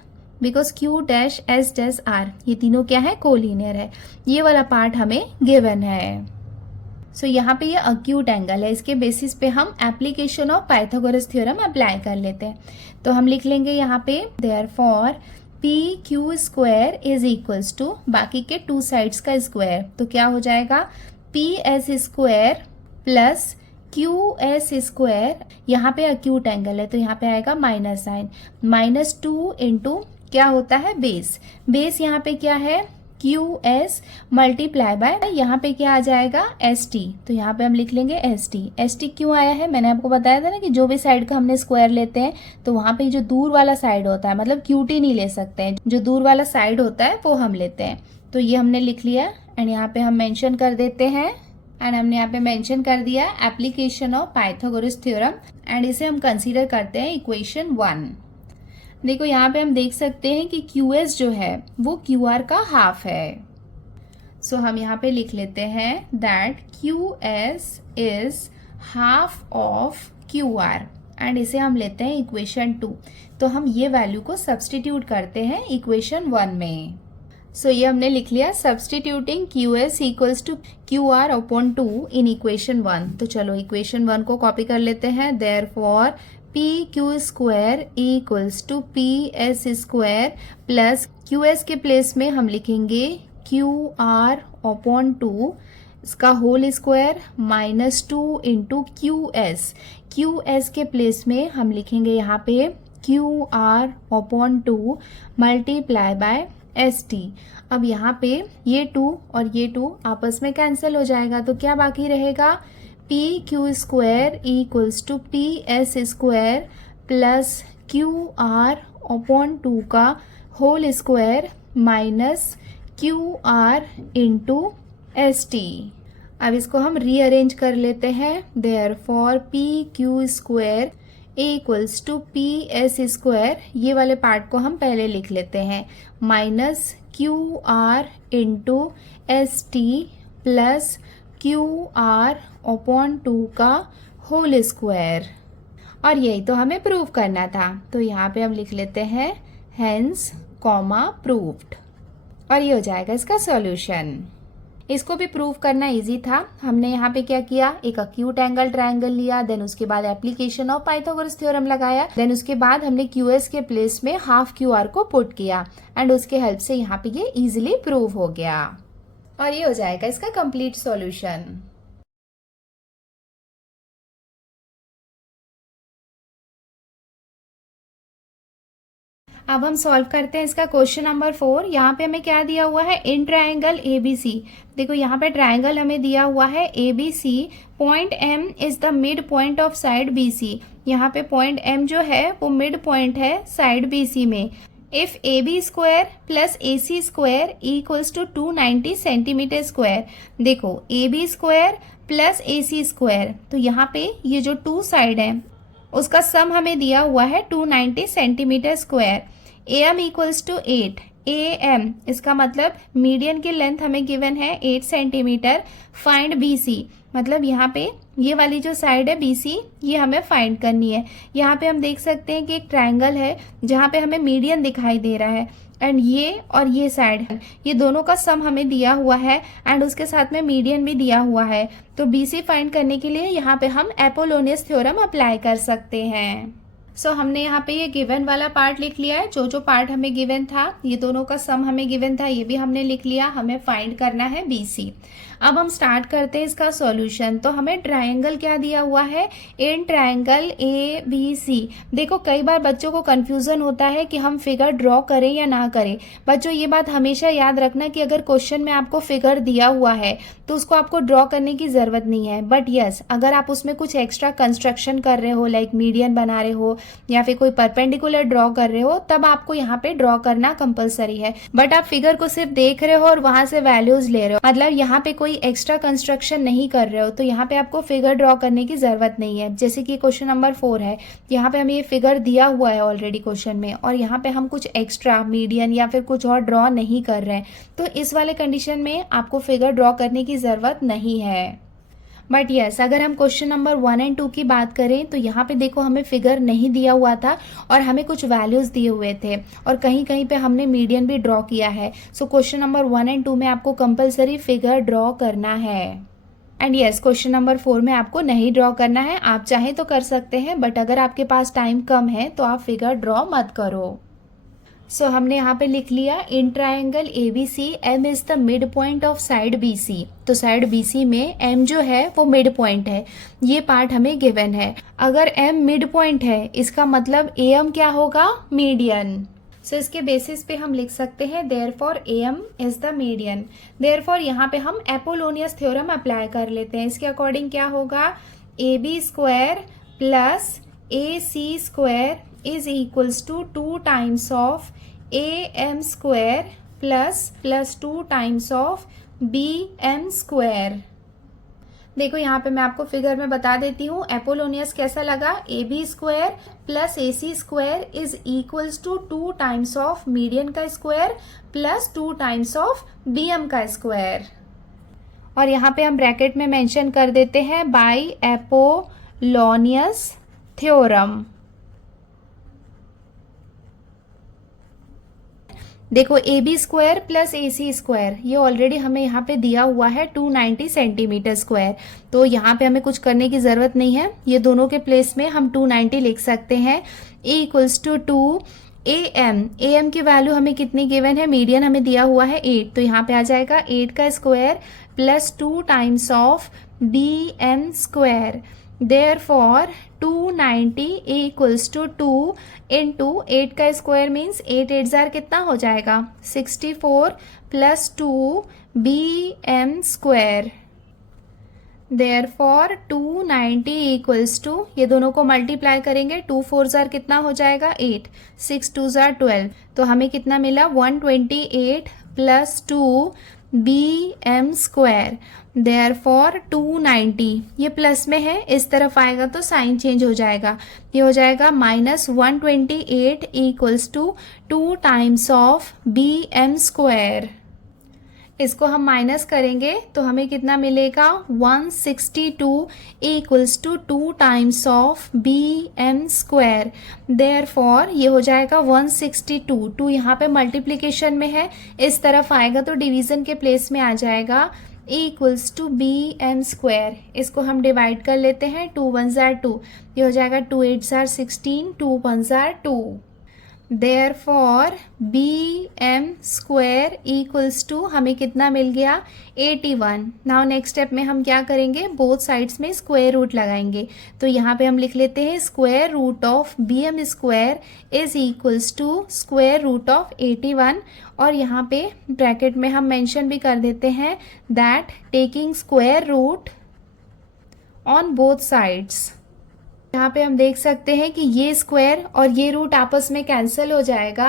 because Q dash S dash R ये तीनों क्या है, कोलिनियर है। ये वाला पार्ट हमें गिवन है। सो यहाँ पे ये अक्यूट एंगल है, इसके बेसिस पे हम application of Pythagoras theorem apply कर लेते हैं। तो हम लिख लेंगे यहाँ पे therefore P Q square is equals to बाकी के 2 साइड्स का स्क्वायर। तो क्या हो जाएगा, P S square plus Q S square. यहाँ पे अक्यूट एंगल है तो यहाँ पे आएगा माइनस साइन, -2 इंटू क्या होता है, बेस। बेस यहाँ पे क्या है, क्यू एस मल्टीप्लाई बाय यहाँ पे क्या आ जाएगा, एस टी। तो यहाँ पे हम लिख लेंगे एस टी। एस टी क्यों आया है, मैंने आपको बताया था ना कि जो भी साइड का हमने स्क्वायर लेते हैं तो वहाँ पे जो दूर वाला साइड होता है, मतलब क्यू टी नहीं ले सकते हैं, जो दूर वाला साइड होता है वो हम लेते हैं। तो ये हमने लिख लिया एंड यहाँ पे हम मेंशन कर देते हैं। एंड हमने यहाँ पे मेंशन कर दिया application of Pythagoras theorem and इसे हम कंसीडर करते हैं इक्वेशन 1। देखो यहाँ पे हम देख सकते हैं कि QS जो है वो QR का हाफ है। सो हम यहाँ पे लिख लेते हैं that QS is half of QR and इसे हम लेते हैं इक्वेशन 2। तो हम ये वैल्यू को सब्सटीट्यूट करते हैं इक्वेशन 1 में। सो ये हमने लिख लिया substituting Q S equals to Q R upon 2 in equation 1। तो चलो इक्वेशन 1 को कॉपी कर लेते हैं। Therefore P Q square equals to P S square plus Q S के प्लेस में हम लिखेंगे क्यू आर अपॉन 2 इसका whole square minus 2 into Q S के प्लेस में हम लिखेंगे यहाँ पे Q R upon 2 multiply by S T. अब यहाँ पे ये 2 और ये 2 आपस में कैंसिल हो जाएगा, तो क्या बाकी रहेगा P Q square equals to P S square plus Q R upon 2 का whole square minus Q R into S T. अब इसको हम रीअरेंज कर लेते हैं। Therefore P Q square equals to P S square, ये वाले पार्ट को हम पहले लिख लेते हैं, minus Q R into S T plus Q R upon 2 का होल स्क्वायर। और यही तो हमें प्रूव करना था, तो यहाँ पे हम लिख लेते हैं हेंस कॉमा प्रूव्ड, और ये हो जाएगा इसका सॉल्यूशन। इसको भी प्रूव करना इजी था। हमने यहाँ पे क्या किया, एक अक्यूट एंगल ट्रायंगल लिया, देन उसके बाद एप्लीकेशन ऑफ पाइथागोरस थ्योरम लगाया, देन उसके बाद हमने क्यू एस के प्लेस में हाफ क्यू आर को पुट किया एंड उसके हेल्प से यहाँ पे ये इजीली प्रूव हो गया, और ये हो जाएगा इसका कंप्लीट सॉल्यूशन। अब हम सॉल्व करते हैं इसका क्वेश्चन नंबर 4। यहाँ पे हमें क्या दिया हुआ है, इन ट्रायंगल एबीसी। देखो यहाँ पे ट्रायंगल हमें दिया हुआ है A B C, point M is the mid point of side B C. यहाँ पे पॉइंट एम जो है वो मिड पॉइंट है साइड बीसी में। If A B square plus A C square equals to 290 centimetre square. देखो A B square plus A C square, तो यहाँ पे ये जो 2 साइड है उसका सम हमें दिया हुआ है 290 centimetre square. A M equals to 8, A M इसका मतलब मीडियन की लेंथ हमें गिवन है 8 सेंटीमीटर। फाइंड बी सी, मतलब यहाँ पे ये वाली जो साइड है बी सी, ये हमें फाइंड करनी है। यहाँ पे हम देख सकते हैं कि एक ट्रायंगल है जहाँ पे हमें मीडियन दिखाई दे रहा है, एंड ये और ये साइड, ये दोनों का सम हमें दिया हुआ है एंड उसके साथ में मीडियन भी दिया हुआ है। तो बीसी फाइंड करने के लिए यहाँ पे हम एपोलोनियस थ्योरम अप्लाई कर सकते हैं। सो हमने यहाँ पे ये गिवन वाला पार्ट लिख लिया है, जो जो पार्ट हमें गिवन था, ये दोनों का सम हमें गिवन था, ये भी हमने लिख लिया। हमें फाइंड करना है बीसी। अब हम स्टार्ट करते हैं इसका सॉल्यूशन। तो हमें ट्रायंगल क्या दिया हुआ है, in triangle A B C. देखो कई बार बच्चों को कंफ्यूजन होता है कि हम फिगर ड्रॉ करें या ना करें। बच्चों ये बात हमेशा याद रखना कि अगर क्वेश्चन में आपको फिगर दिया हुआ है तो उसको आपको ड्रॉ करने की जरूरत नहीं है, बट यस अगर आप उसमें कुछ एक्स्ट्रा कंस्ट्रक्शन कर रहे हो, लाइक मीडियन बना रहे हो या फिर कोई परपेंडिकुलर ड्रॉ कर रहे हो, तब आपको यहाँ पे ड्रॉ करना कंपलसरी है। बट आप फिगर को सिर्फ देख रहे हो और वहां से वैल्यूज ले रहे हो, मतलब यहाँ पे कोई एक्स्ट्रा कंस्ट्रक्शन नहीं कर रहे हो, तो यहाँ पे आपको फिगर ड्रॉ करने की जरूरत नहीं है। जैसे कि क्वेश्चन नंबर 4 है, यहाँ पे हमें ये फिगर दिया हुआ है ऑलरेडी क्वेश्चन में, और यहाँ पे हम कुछ एक्स्ट्रा मीडियन या फिर कुछ और ड्रॉ नहीं कर रहे हैं, तो इस वाले कंडीशन में आपको फिगर ड्रॉ करने की जरूरत नहीं है। बट यस अगर हम क्वेश्चन नंबर 1 एंड 2 की बात करें तो यहाँ पे देखो हमें फिगर नहीं दिया हुआ था और हमें कुछ वैल्यूज दिए हुए थे, और कहीं कहीं पे हमने मीडियन भी ड्रॉ किया है। सो क्वेश्चन नंबर 1 एंड 2 में आपको कंपलसरी फिगर ड्रॉ करना है। एंड यस क्वेश्चन नंबर 4 में आपको नहीं ड्रॉ करना है, आप चाहें तो कर सकते हैं, बट अगर आपके पास टाइम कम है तो आप फिगर ड्रॉ मत करो। सो हमने यहाँ पे लिख लिया in triangle ABC M is the mid point of side BC. तो साइड बीसी में एम जो है वो मिड पॉइंट है, ये पार्ट हमें गिवन है। अगर एम मिड पॉइंट है इसका मतलब ए एम क्या होगा, मीडियन। सो इसके बेसिस पे हम लिख सकते हैं therefore A M is the median. Therefore यहाँ पे हम एपोलोनियस थ्योरम अप्लाई कर लेते हैं। इसके अकॉर्डिंग क्या होगा, A B square plus A C square is equals to 2 times of A M square plus 2 times of B M square. देखो यहाँ पे मैं आपको फिगर में बता देती हूँ एपोलोनियस कैसा लगा, A B square plus A C square is equals to 2 times of median का square plus 2 times of B M का स्क्वायर। और यहाँ पे हम ब्रैकेट में मेंशन कर देते हैं बाय एपोलोनियस थ्योरम। देखो A B square plus A C square ये ऑलरेडी हमें यहाँ पे दिया हुआ है 290 सेंटीमीटर स्क्वायर। तो यहाँ पे हमें कुछ करने की ज़रूरत नहीं है, ये दोनों के प्लेस में हम 290 लिख सकते हैं। ए इक्वल्स टू 2 ए एम की वैल्यू हमें कितनी गिवन है, मीडियन हमें दिया हुआ है 8, तो यहाँ पे आ जाएगा 8 का square plus 2 times of B M square. Therefore 290 equals to 2 into 8 का स्क्वायर मीन्स 8 8 जार कितना हो जाएगा 64 plus 2 B M square. Therefore 290 equals to, ये दोनों को मल्टीप्लाई करेंगे, 2 4 जार कितना हो जाएगा 8, 6 2 जार 12, तो हमें कितना मिला 128 plus 2 B M square. Therefore 290 ये प्लस में है, इस तरफ आएगा तो साइन चेंज हो जाएगा, ये हो जाएगा -128 equals to 2 times of B M square. इसको हम माइनस करेंगे तो हमें कितना मिलेगा 162 equals to 2 times of B M square. Therefore ये हो जाएगा 162, 2 यहाँ पे मल्टीप्लिकेशन में है, इस तरफ आएगा तो डिवीजन के प्लेस में आ जाएगा equals to B M square. इसको हम डिवाइड कर लेते हैं, 2 1 जार 2, ये हो जाएगा 2 8 जार 16, 2 1 जार 2। Therefore B M square equals to हमें कितना मिल गया 81। नाउ नेक्स्ट स्टेप में हम क्या करेंगे, बोथ साइड्स में स्क्वायर रूट लगाएंगे, तो यहाँ पे हम लिख लेते हैं square root of B M square is equals to square root of 81, और यहाँ पे ब्रैकेट में हम मेंशन भी कर देते हैं that taking square root on both sides. यहाँ पे हम देख सकते हैं कि ये स्क्वायर और ये रूट आपस में कैंसिल हो जाएगा।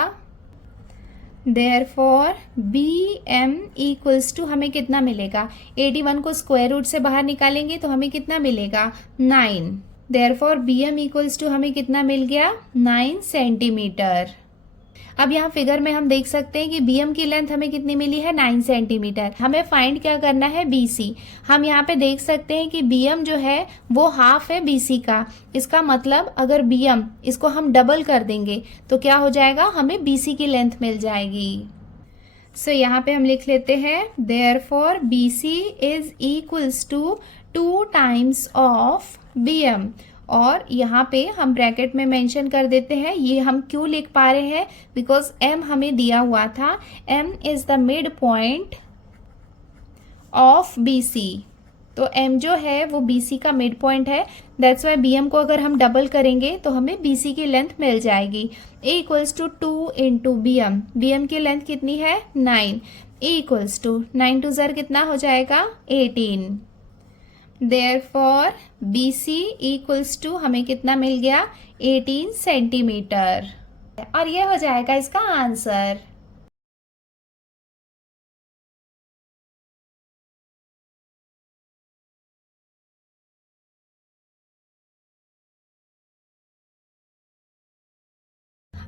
Therefore B M equals to हमें कितना मिलेगा, 81 को स्क्वायर रूट से बाहर निकालेंगे तो हमें कितना मिलेगा 9। Therefore B M equals to हमें कितना मिल गया 9 सेंटीमीटर। अब यहाँ फिगर में हम देख सकते हैं कि बीएम की लेंथ हमें कितनी मिली है 9 सेंटीमीटर। हमें फाइंड क्या करना है बीसी। हम यहाँ पे देख सकते हैं कि बीएम जो है वो हाफ है बीसी का, इसका मतलब अगर बीएम इसको हम डबल कर देंगे तो क्या हो जाएगा, हमें बीसी की लेंथ मिल जाएगी। सो यहाँ पे हम लिख लेते हैं therefore BC is equals to 2 times of BM, और यहाँ पे हम ब्रैकेट में मेंशन कर देते हैं, ये हम क्यों लिख पा रहे हैं, बिकॉज m हमें दिया हुआ था, m is the mid point of BC, तो m जो है वो BC का मिड पॉइंट है। दैट्स वाई BM को अगर हम डबल करेंगे तो हमें BC की लेंथ मिल जाएगी। A equals to 2 into BM, BM की लेंथ कितनी है 9, A इक्वल्स टू 9 2 ज़र कितना हो जाएगा 18। Therefore BC इक्वल्स टू हमें कितना मिल गया 18 सेंटीमीटर, और ये हो जाएगा इसका आंसर।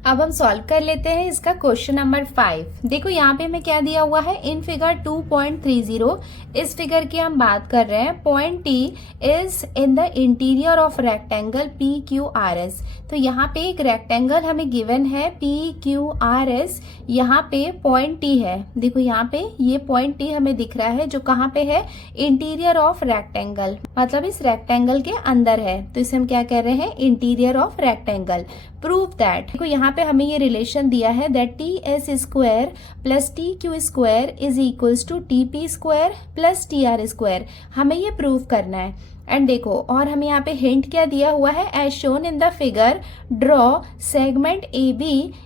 अब हम सॉल्व कर लेते हैं इसका क्वेश्चन नंबर 5। देखो यहाँ पे हमें क्या दिया हुआ है, इन फिगर 2.30, इस फिगर की हम बात कर रहे हैं। Point T is in the interior of rectangle PQRS। तो यहाँ पे एक रेक्टेंगल हमें गिवन है PQRS, यहाँ पे पॉइंट टी है। देखो यहाँ पे ये पॉइंट टी हमें दिख रहा है जो कहाँ पे है, इंटीरियर ऑफ रेक्टेंगल, मतलब इस रेक्टेंगल के अंदर है, तो इसे हम क्या कह रहे हैं, interior of rectangle. Prove that, देखो यहाँ पे हमें ये रिलेशन दिया है that TS square plus TQ square is equals to TP square plus TR square, हमें ये प्रूव करना है। एंड देखो और हमें यहाँ पे हिंट क्या दिया हुआ है, as shown in the figure draw segment AB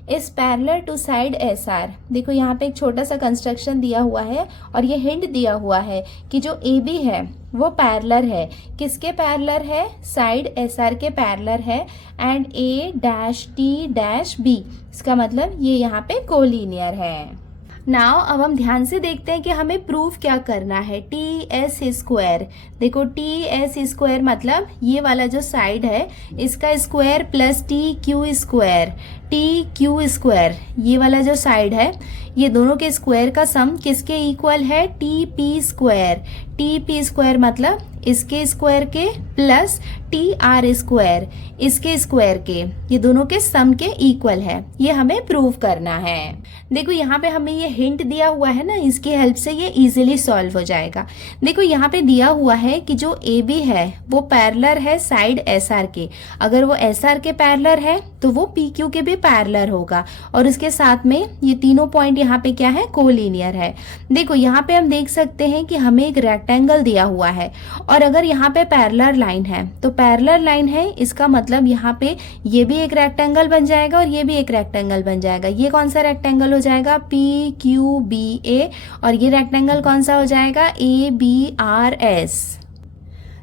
is parallel to side SR। देखो यहाँ पे एक छोटा सा कंस्ट्रक्शन दिया हुआ है और ये हिंट दिया हुआ है कि जो AB है वो पैरेलल है, किसके पैरेलल है, साइड SR के पैरेलल है, एंड A-T-B, इसका मतलब ये यहाँ पे कोलिनियर है। नाउ अब हम ध्यान से देखते हैं कि हमें प्रूफ क्या करना है। TS स्क्वायर, देखो TS स्क्वायर मतलब ये वाला जो साइड है इसका square plus TQ square, T Q square, ये वाला जो साइड है ये दोनों के स्क्वायर का सम किसके इक्वल है, T P square. T P square मतलब इसके स्क्वायर के प्लस टी आर स्क्वायर इसके स्क्वायर के, ये दोनों के सम के इक्वल है। ये हमें प्रूव करना है। देखो यहाँ पे हमें ये हिंट दिया हुआ है ना, इसकी हेल्प से ये इजीली सॉल्व हो जाएगा। देखो यहाँ पे दिया हुआ है कि जो ए बी है वो पैरेलल है साइड एस आर के। अगर वो एस आर के पैरेलल है तो वो पी क्यू के भी पैरेलल होगा, और उसके साथ में ये तीनों पॉइंट यहाँ पे क्या है, कोलिनियर है। देखो यहाँ पे हम देख सकते हैं कि हमें एक रेक्टेंगल दिया हुआ है, और अगर यहाँ पे पैरेलल लाइन है तो पैरेलल लाइन है, इसका मतलब यहाँ पे ये भी एक रेक्टेंगल बन जाएगा और ये भी एक रेक्टेंगल बन जाएगा। ये कौन सा रेक्टेंगल हो जाएगा, पी क्यू बी ए, और ये रेक्टेंगल कौन सा हो जाएगा, ए बी आर एस।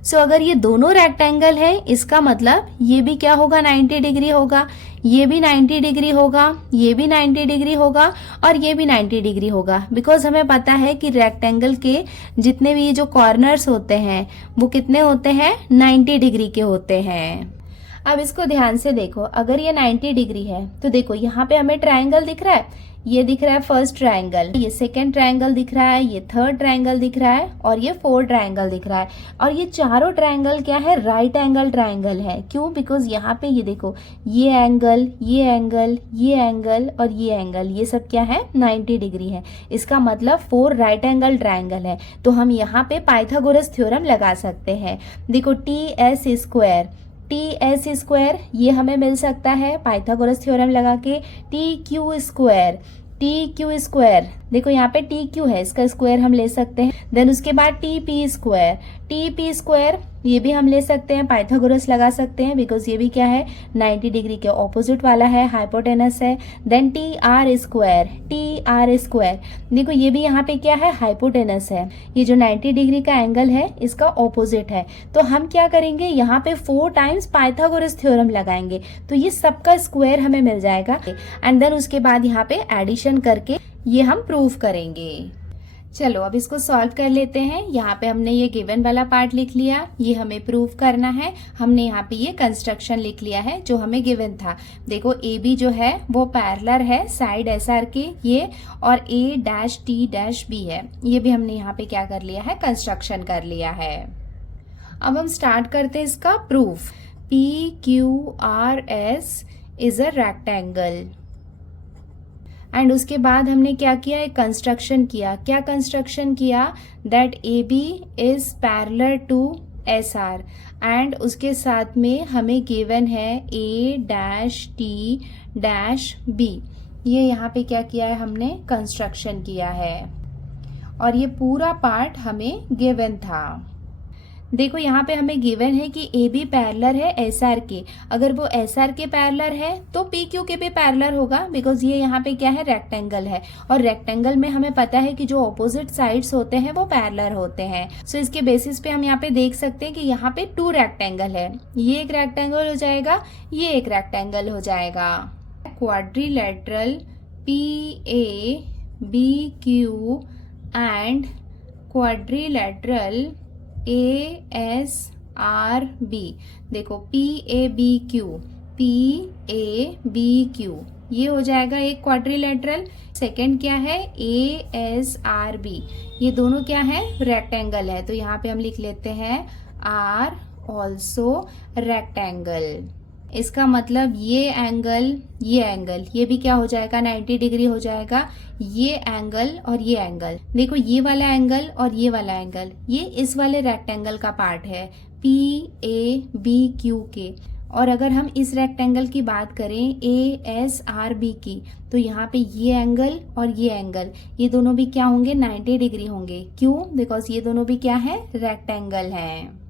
सो अगर ये दोनों रेक्टेंगल है इसका मतलब ये भी क्या होगा, 90 डिग्री होगा, ये भी 90 डिग्री होगा, ये भी 90 डिग्री होगा, और ये भी 90 डिग्री होगा। बिकॉज हमें पता है कि रेक्टेंगल के जितने भी जो कॉर्नर्स होते हैं वो कितने होते हैं, 90 डिग्री के होते हैं। अब इसको ध्यान से देखो, अगर ये 90 डिग्री है तो देखो यहाँ पे हमें ट्रायंगल दिख रहा है, ये दिख रहा है फर्स्ट ट्रायंगल, ये सेकंड ट्रायंगल दिख रहा है, ये थर्ड ट्रायंगल दिख रहा है, और ये फोर्थ ट्रायंगल दिख रहा है। और ये चारों ट्रायंगल क्या है, राइट एंगल ट्रायंगल है। क्यों, बिकॉज यहाँ पे ये देखो, ये एंगल, ये एंगल, ये एंगल और ये एंगल, ये सब क्या है, 90 डिग्री है। इसका मतलब 4 राइट एंगल ट्रायंगल है। तो हम यहाँ पे पाइथागोरस थ्योरम लगा सकते हैं। देखो T S square, T S square ये हमें मिल सकता है पाइथागोरस थ्योरम लगा के। T Q square, T Q square, देखो यहाँ पे टी क्यू है, इसका स्क्वायर हम ले सकते हैं। देन उसके बाद T P square, T P square ये भी हम ले सकते हैं, पाइथागोरस लगा सकते हैं, बिकॉज ये भी क्या है, 90 डिग्री के ऑपोजिट वाला है, हाइपोटेनस है। Then T R square, T R square, देखो ये भी यहाँ पे क्या है, हाइपोटेनस है। ये जो 90 डिग्री का एंगल है इसका ऑपोजिट है। तो हम क्या करेंगे, यहाँ पे 4 टाइम्स पाइथागोरस थ्योरम लगाएंगे, तो ये सबका स्क्वायर हमें मिल जाएगा। एंड देन उसके बाद यहाँ पे एडिशन करके ये हम प्रूव करेंगे। चलो अब इसको सॉल्व कर लेते हैं। यहाँ पे हमने ये गिवन वाला पार्ट लिख लिया, ये हमें प्रूव करना है। हमने यहाँ पे ये कंस्ट्रक्शन लिख लिया है जो हमें गिवन था। देखो ए बी जो है वो पैरेलल है साइड एस आर के ये, और ए डैश टी डैश बी है, ये भी हमने यहाँ पे क्या कर लिया है, कंस्ट्रक्शन कर लिया है। अब हम स्टार्ट करते हैं इसका proof. P Q R S is a rectangle, and उसके बाद हमने क्या किया, एक कंस्ट्रक्शन किया। क्या कंस्ट्रक्शन किया, that A B is parallel to S R, and उसके साथ में हमें गिवन है A dash T dash B. ये यहाँ पे क्या किया है, हमने कंस्ट्रक्शन किया है, और ये पूरा पार्ट हमें गिवन था। देखो यहाँ पे हमें गिवन है कि ए बी पैरेलल है एस आर के। अगर वो एस आर के पैरेलल है तो पी क्यू के भी पैरेलल होगा, बिकॉज ये यहाँ पे क्या है, रेक्टेंगल है, और रेक्टेंगल में हमें पता है कि जो ऑपोजिट साइड्स होते हैं वो पैरेलल होते हैं। सो इसके बेसिस पे हम यहाँ पे देख सकते हैं कि यहाँ पे 2 रेक्टेंगल है, ये एक रेक्टेंगल हो जाएगा, ये एक रेक्टेंगल हो जाएगा। Quadrilateral P A B Q and quadrilateral A S R B. देखो P A B Q, P A B Q ये हो जाएगा एक क्वाड्रिलेटरल। सेकंड क्या है, ए एस आर बी, ये दोनों क्या है, रेक्टेंगल है। तो यहाँ पे हम लिख लेते हैं आर ऑल्सो रेक्टेंगल। इसका मतलब ये एंगल, ये भी क्या हो जाएगा, 90 डिग्री हो जाएगा। ये एंगल और ये एंगल, देखो ये वाला एंगल और ये वाला एंगल, ये इस वाले रेक्टेंगल का पार्ट है, पी ए बी क्यू के। और अगर हम इस रेक्टेंगल की बात करें ए एस आर बी की, तो यहाँ पे ये एंगल और ये एंगल, ये दोनों भी क्या होंगे, 90 डिग्री होंगे। क्यों, बिकॉज ये दोनों भी क्या है, रेक्टेंगल हैं।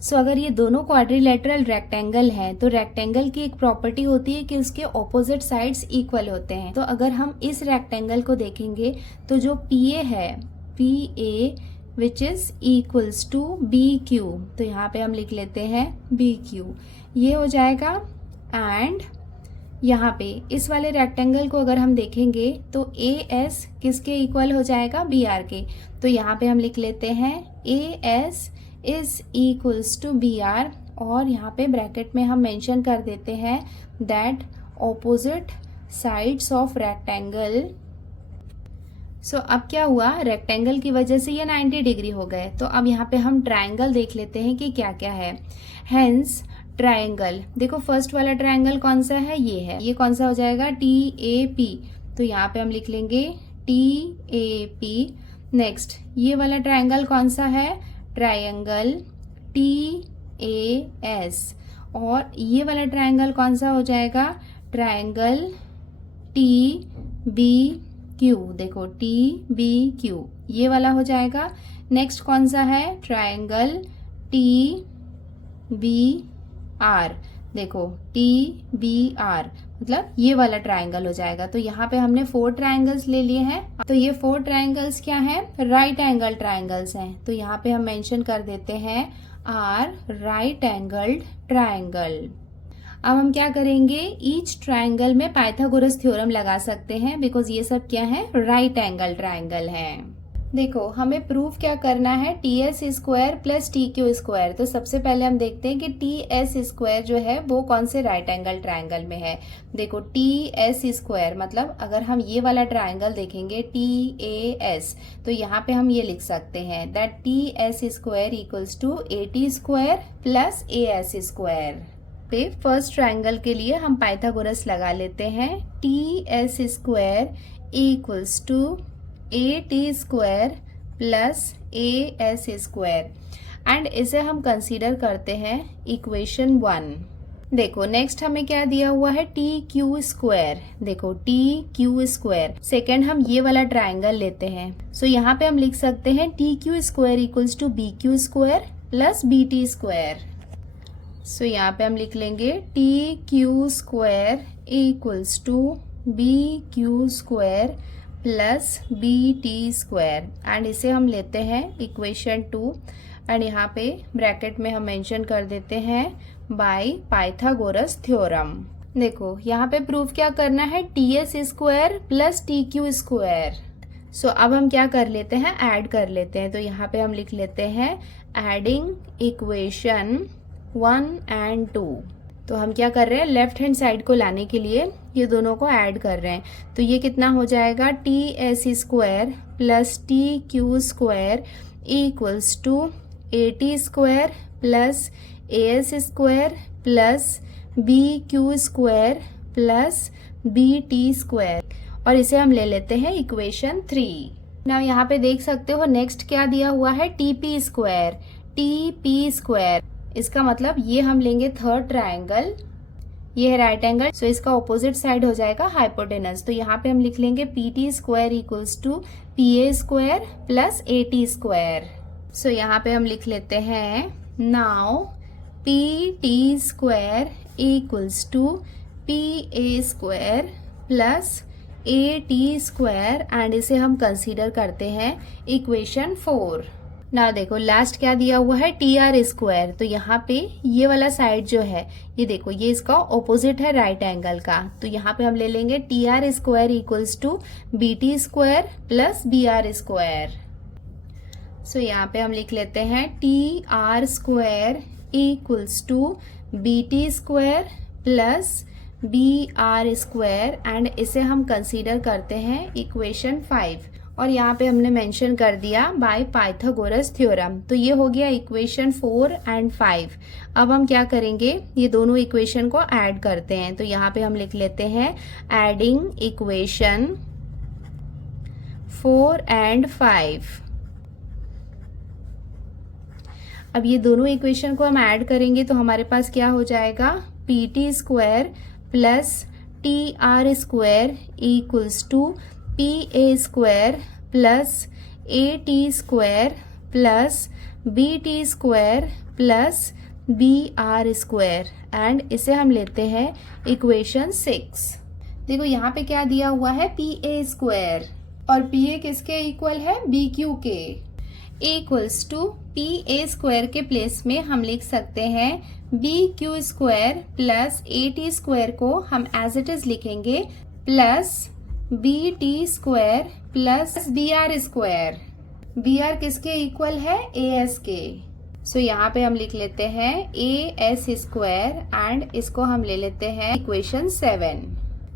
सो अगर ये दोनों क्वाड्रिलेटरल रेक्टेंगल हैं तो रेक्टेंगल की एक प्रॉपर्टी होती है कि उसके ऑपोजिट साइड्स इक्वल होते हैं। तो अगर हम इस रेक्टेंगल को देखेंगे तो जो पी ए है, P A which is equals to B Q, तो यहाँ पे हम लिख लेते हैं बी क्यू, ये हो जाएगा। एंड यहाँ पे इस वाले रेक्टेंगल को अगर हम देखेंगे तो ए एस किसके इक्वल हो जाएगा, बी आर के। तो यहाँ पे हम लिख लेते हैं A S is equals to B R, और यहाँ पे ब्रैकेट में हम मेंशन कर देते हैं that opposite sides of rectangle. So अब क्या हुआ, रेक्टेंगल की वजह से ये 90 डिग्री हो गए। तो अब यहाँ पे हम ट्रायंगल देख लेते हैं कि क्या क्या है। हेंस ट्रायंगल, देखो फर्स्ट वाला ट्रायंगल कौन सा है, ये है। ये कौन सा हो जाएगा, TAP। तो यहाँ पे हम लिख लेंगे TAP। नेक्स्ट ये वाला ट्रायंगल कौन सा है, ट्रायंगल TAS। और ये वाला ट्रायंगल कौन सा हो जाएगा, ट्रायंगल TBQ। देखो TBQ ये वाला हो जाएगा। नेक्स्ट कौन सा है, ट्रायंगल TBR। देखो TBR मतलब ये वाला ट्रायंगल हो जाएगा। तो यहाँ पे हमने 4 ट्रायंगल्स ले लिए हैं। तो ये 4 ट्रायंगल्स क्या हैं, राइट एंगल ट्रायंगल्स हैं। तो यहाँ पे हम मेंशन कर देते हैं आर राइट एंगल्ड ट्रायंगल। अब हम क्या करेंगे, ईच ट्रायंगल में पाइथागोरस थ्योरम लगा सकते हैं, बिकॉज ये सब क्या है, राइट एंगल ट्रायंगल है। देखो हमें प्रूफ क्या करना है, TS square plus TQ square. तो सबसे पहले हम देखते हैं कि TS स्क्वायर जो है वो कौन से राइट एंगल ट्रायंगल में है। देखो TS स्क्वायर मतलब अगर हम ये वाला ट्रायंगल देखेंगे TAS, तो यहाँ पे हम ये लिख सकते हैं that TS square equals to AT square plus AS square. पे फर्स्ट ट्रायंगल के लिए हम पाइथागोरस लगा लेते हैं। TS square equals to AT square plus AS square and इसे हम कंसीडर करते हैं इक्वेशन 1। देखो नेक्स्ट हमें क्या दिया हुआ है, TQ स्क्वायर। देखो TQ स्क्वायर सेकेंड हम ये वाला ट्रायंगल लेते हैं। सो यहाँ पे हम लिख सकते हैं TQ square equals to BQ square plus BT square. So यहाँ पे हम लिख लेंगे TQ square equals to BQ square plus BT square and इसे हम लेते हैं इक्वेशन 2 एंड यहाँ पे ब्रैकेट में हम मेंशन कर देते हैं बाय पाइथागोरस थ्योरम। देखो यहाँ पे प्रूफ क्या करना है, TS square plus TQ square. So अब हम क्या कर लेते हैं, ऐड कर लेते हैं। तो यहाँ पे हम लिख लेते हैं एडिंग इक्वेशन 1 एंड 2। तो हम क्या कर रहे हैं, लेफ्ट हैंड साइड को लाने के लिए ये दोनों को ऐड कर रहे हैं। तो ये कितना हो जाएगा, TS square plus TQ square equals to AT square plus AS square plus BQ square plus BT square और इसे हम ले लेते हैं इक्वेशन 3। नाउ यहाँ पे देख सकते हो नेक्स्ट क्या दिया हुआ है, TP स्क्वायर। TP स्क्वायर इसका मतलब ये हम लेंगे थर्ड ट्रायंगल, ये है राइट एंगल। सो इसका ऑपोजिट साइड हो जाएगा हाइपोटेनस। तो यहाँ पे हम लिख लेंगे PT square equals to PA square plus AT square. So यहाँ पे हम लिख लेते हैं now PT square equals to PA square plus AT square and इसे हम कंसीडर करते हैं इक्वेशन 4। ना देखो लास्ट क्या दिया हुआ है, TR स्क्वायर। तो यहाँ पे ये वाला साइड जो है, ये देखो ये इसका ऑपोजिट है राइट एंगल का। तो यहाँ पे हम ले लेंगे TR square equals to BT square plus BR square. So यहाँ पे हम लिख लेते हैं TR square equals to BT square plus BR square and इसे हम कंसीडर करते हैं इक्वेशन 5 और यहाँ पे हमने मेंशन कर दिया बाय पाइथागोरस थ्योरम। तो ये हो गया इक्वेशन 4 एंड 5। अब हम क्या करेंगे, ये दोनों इक्वेशन को ऐड करते हैं। तो यहाँ पे हम लिख लेते हैं एडिंग इक्वेशन 4 एंड 5। अब ये दोनों इक्वेशन को हम ऐड करेंगे तो हमारे पास क्या हो जाएगा, PT square plus TR square equals to PA square plus AT square plus BT square plus BR square and इसे हम लेते हैं इक्वेशन 6। देखो यहाँ पे क्या दिया हुआ है, PA स्क्वायर और PA किसके इक्वल है, BQ के। इक्वल्स टू PA स्क्वायर के प्लेस में हम लिख सकते हैं BQ square plus AT square को हम एज इट इज लिखेंगे plus BT square plus BR square. BR किसके इक्वल है, AS के। सो यहाँ पे हम लिख लेते हैं AS² एंड इसको हम ले लेते हैं इक्वेशन 7।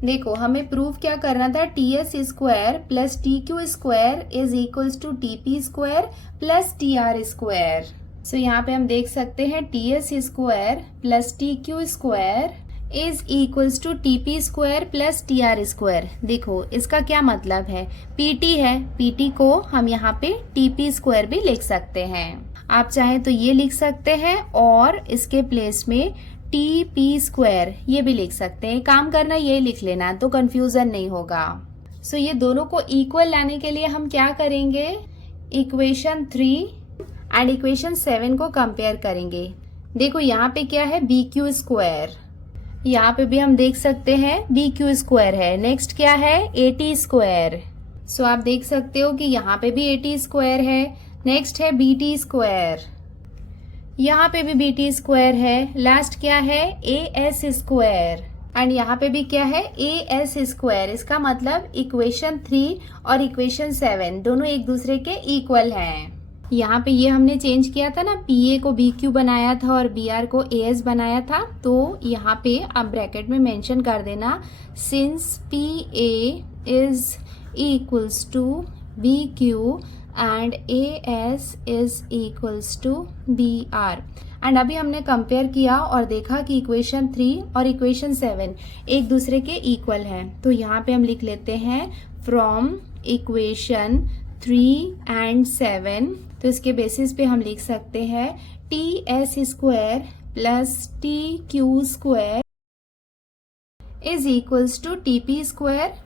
देखो हमें प्रूव क्या करना था, TS² plus TQ² is equals to TP² plus TR²। So यहाँ पे हम देख सकते हैं TS² plus TQ² is equals to TP² plus TR²। देखो इसका क्या मतलब है, PT है, PT को हम यहाँ पे TP² भी लिख सकते हैं। आप चाहें तो ये लिख सकते हैं और इसके प्लेस में TP² ये भी लिख सकते हैं। काम करना ये लिख लेना तो कंफ्यूजन नहीं होगा। सो ये दोनों को इक्वल लाने के लिए हम क्या करेंगे, इक्वेशन 3 एंड इक्वेशन 7 को कंपेयर करेंगे। देखो यहाँ पे क्या है, BQ², यहाँ पे भी हम देख सकते हैं BQ² है। नेक्स्ट क्या है, AT²। सो आप देख सकते हो कि यहाँ पे भी AT² है। नेक्स्ट है BT², यहाँ पे भी BT² है। लास्ट क्या है, AS² एंड यहाँ पे भी क्या है, AS²। इसका मतलब इक्वेशन 3 और इक्वेशन 7 दोनों एक दूसरे के इक्वल हैं। यहाँ पे ये हमने चेंज किया था ना, PA को BQ बनाया था और BR को AS बनाया था। तो यहाँ पे आप ब्रैकेट में मेंशन कर देना, since PA is equals to BQ and AS is equals to BR। And अभी हमने कंपेयर किया और देखा कि इक्वेशन 3 और इक्वेशन 7 एक दूसरे के इक्वल हैं। तो यहाँ पे हम लिख लेते हैं फ्रॉम इक्वेशन 3 एंड 7। तो इसके बेसिस पे हम लिख सकते हैं TS² plus TQ² is equals to TP²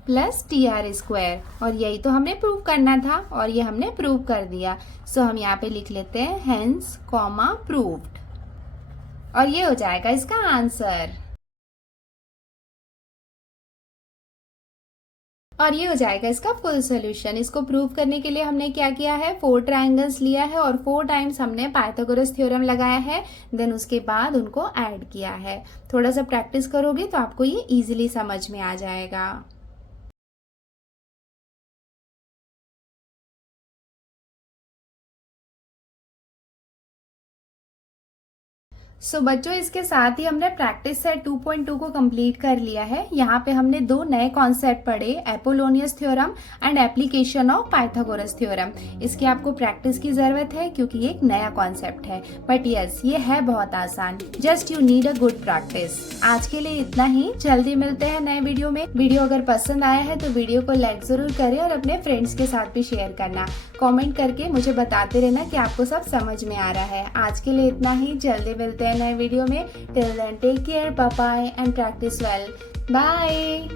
plus TR²। और यही तो हमें प्रूव करना था और ये हमने प्रूव कर दिया। सो हम यहाँ पे लिख लेते हैं हेंस कॉमा प्रूव्ड, और ये हो जाएगा इसका आंसर। और ये हो जाएगा इसका फुल सोल्यूशन। इसको प्रूव करने के लिए हमने क्या किया है, 4 ट्रायंगल्स लिया है और 4 टाइम्स हमने पाइथागोरस थ्योरम लगाया है, देन उसके बाद उनको ऐड किया है। थोड़ा सा प्रैक्टिस करोगे तो आपको ये इजीली समझ में आ जाएगा। सो बच्चों इसके साथ ही हमने प्रैक्टिस सेट 2.2 को कंप्लीट कर लिया है। यहाँ पे हमने 2 नए कॉन्सेप्ट पढ़े, Apollonius theorem and application of Pythagoras theorem. इसकी आपको प्रैक्टिस की जरूरत है क्योंकि ये एक नया कॉन्सेप्ट है, बट यस ये है बहुत आसान। Just you need a good practice. आज के लिए इतना ही, जल्दी मिलते हैं नए वीडियो में। वीडियो अगर पसंद आया है तो वीडियो को लाइक जरूर करें और अपने फ्रेंड्स के साथ भी शेयर करना। कमेंट करके मुझे बताते रहना कि आपको सब समझ में आ रहा है। आज के लिए इतना ही, जल्दी मिलते हैं नए वीडियो में। Till then take care, bye bye and practice well. Bye.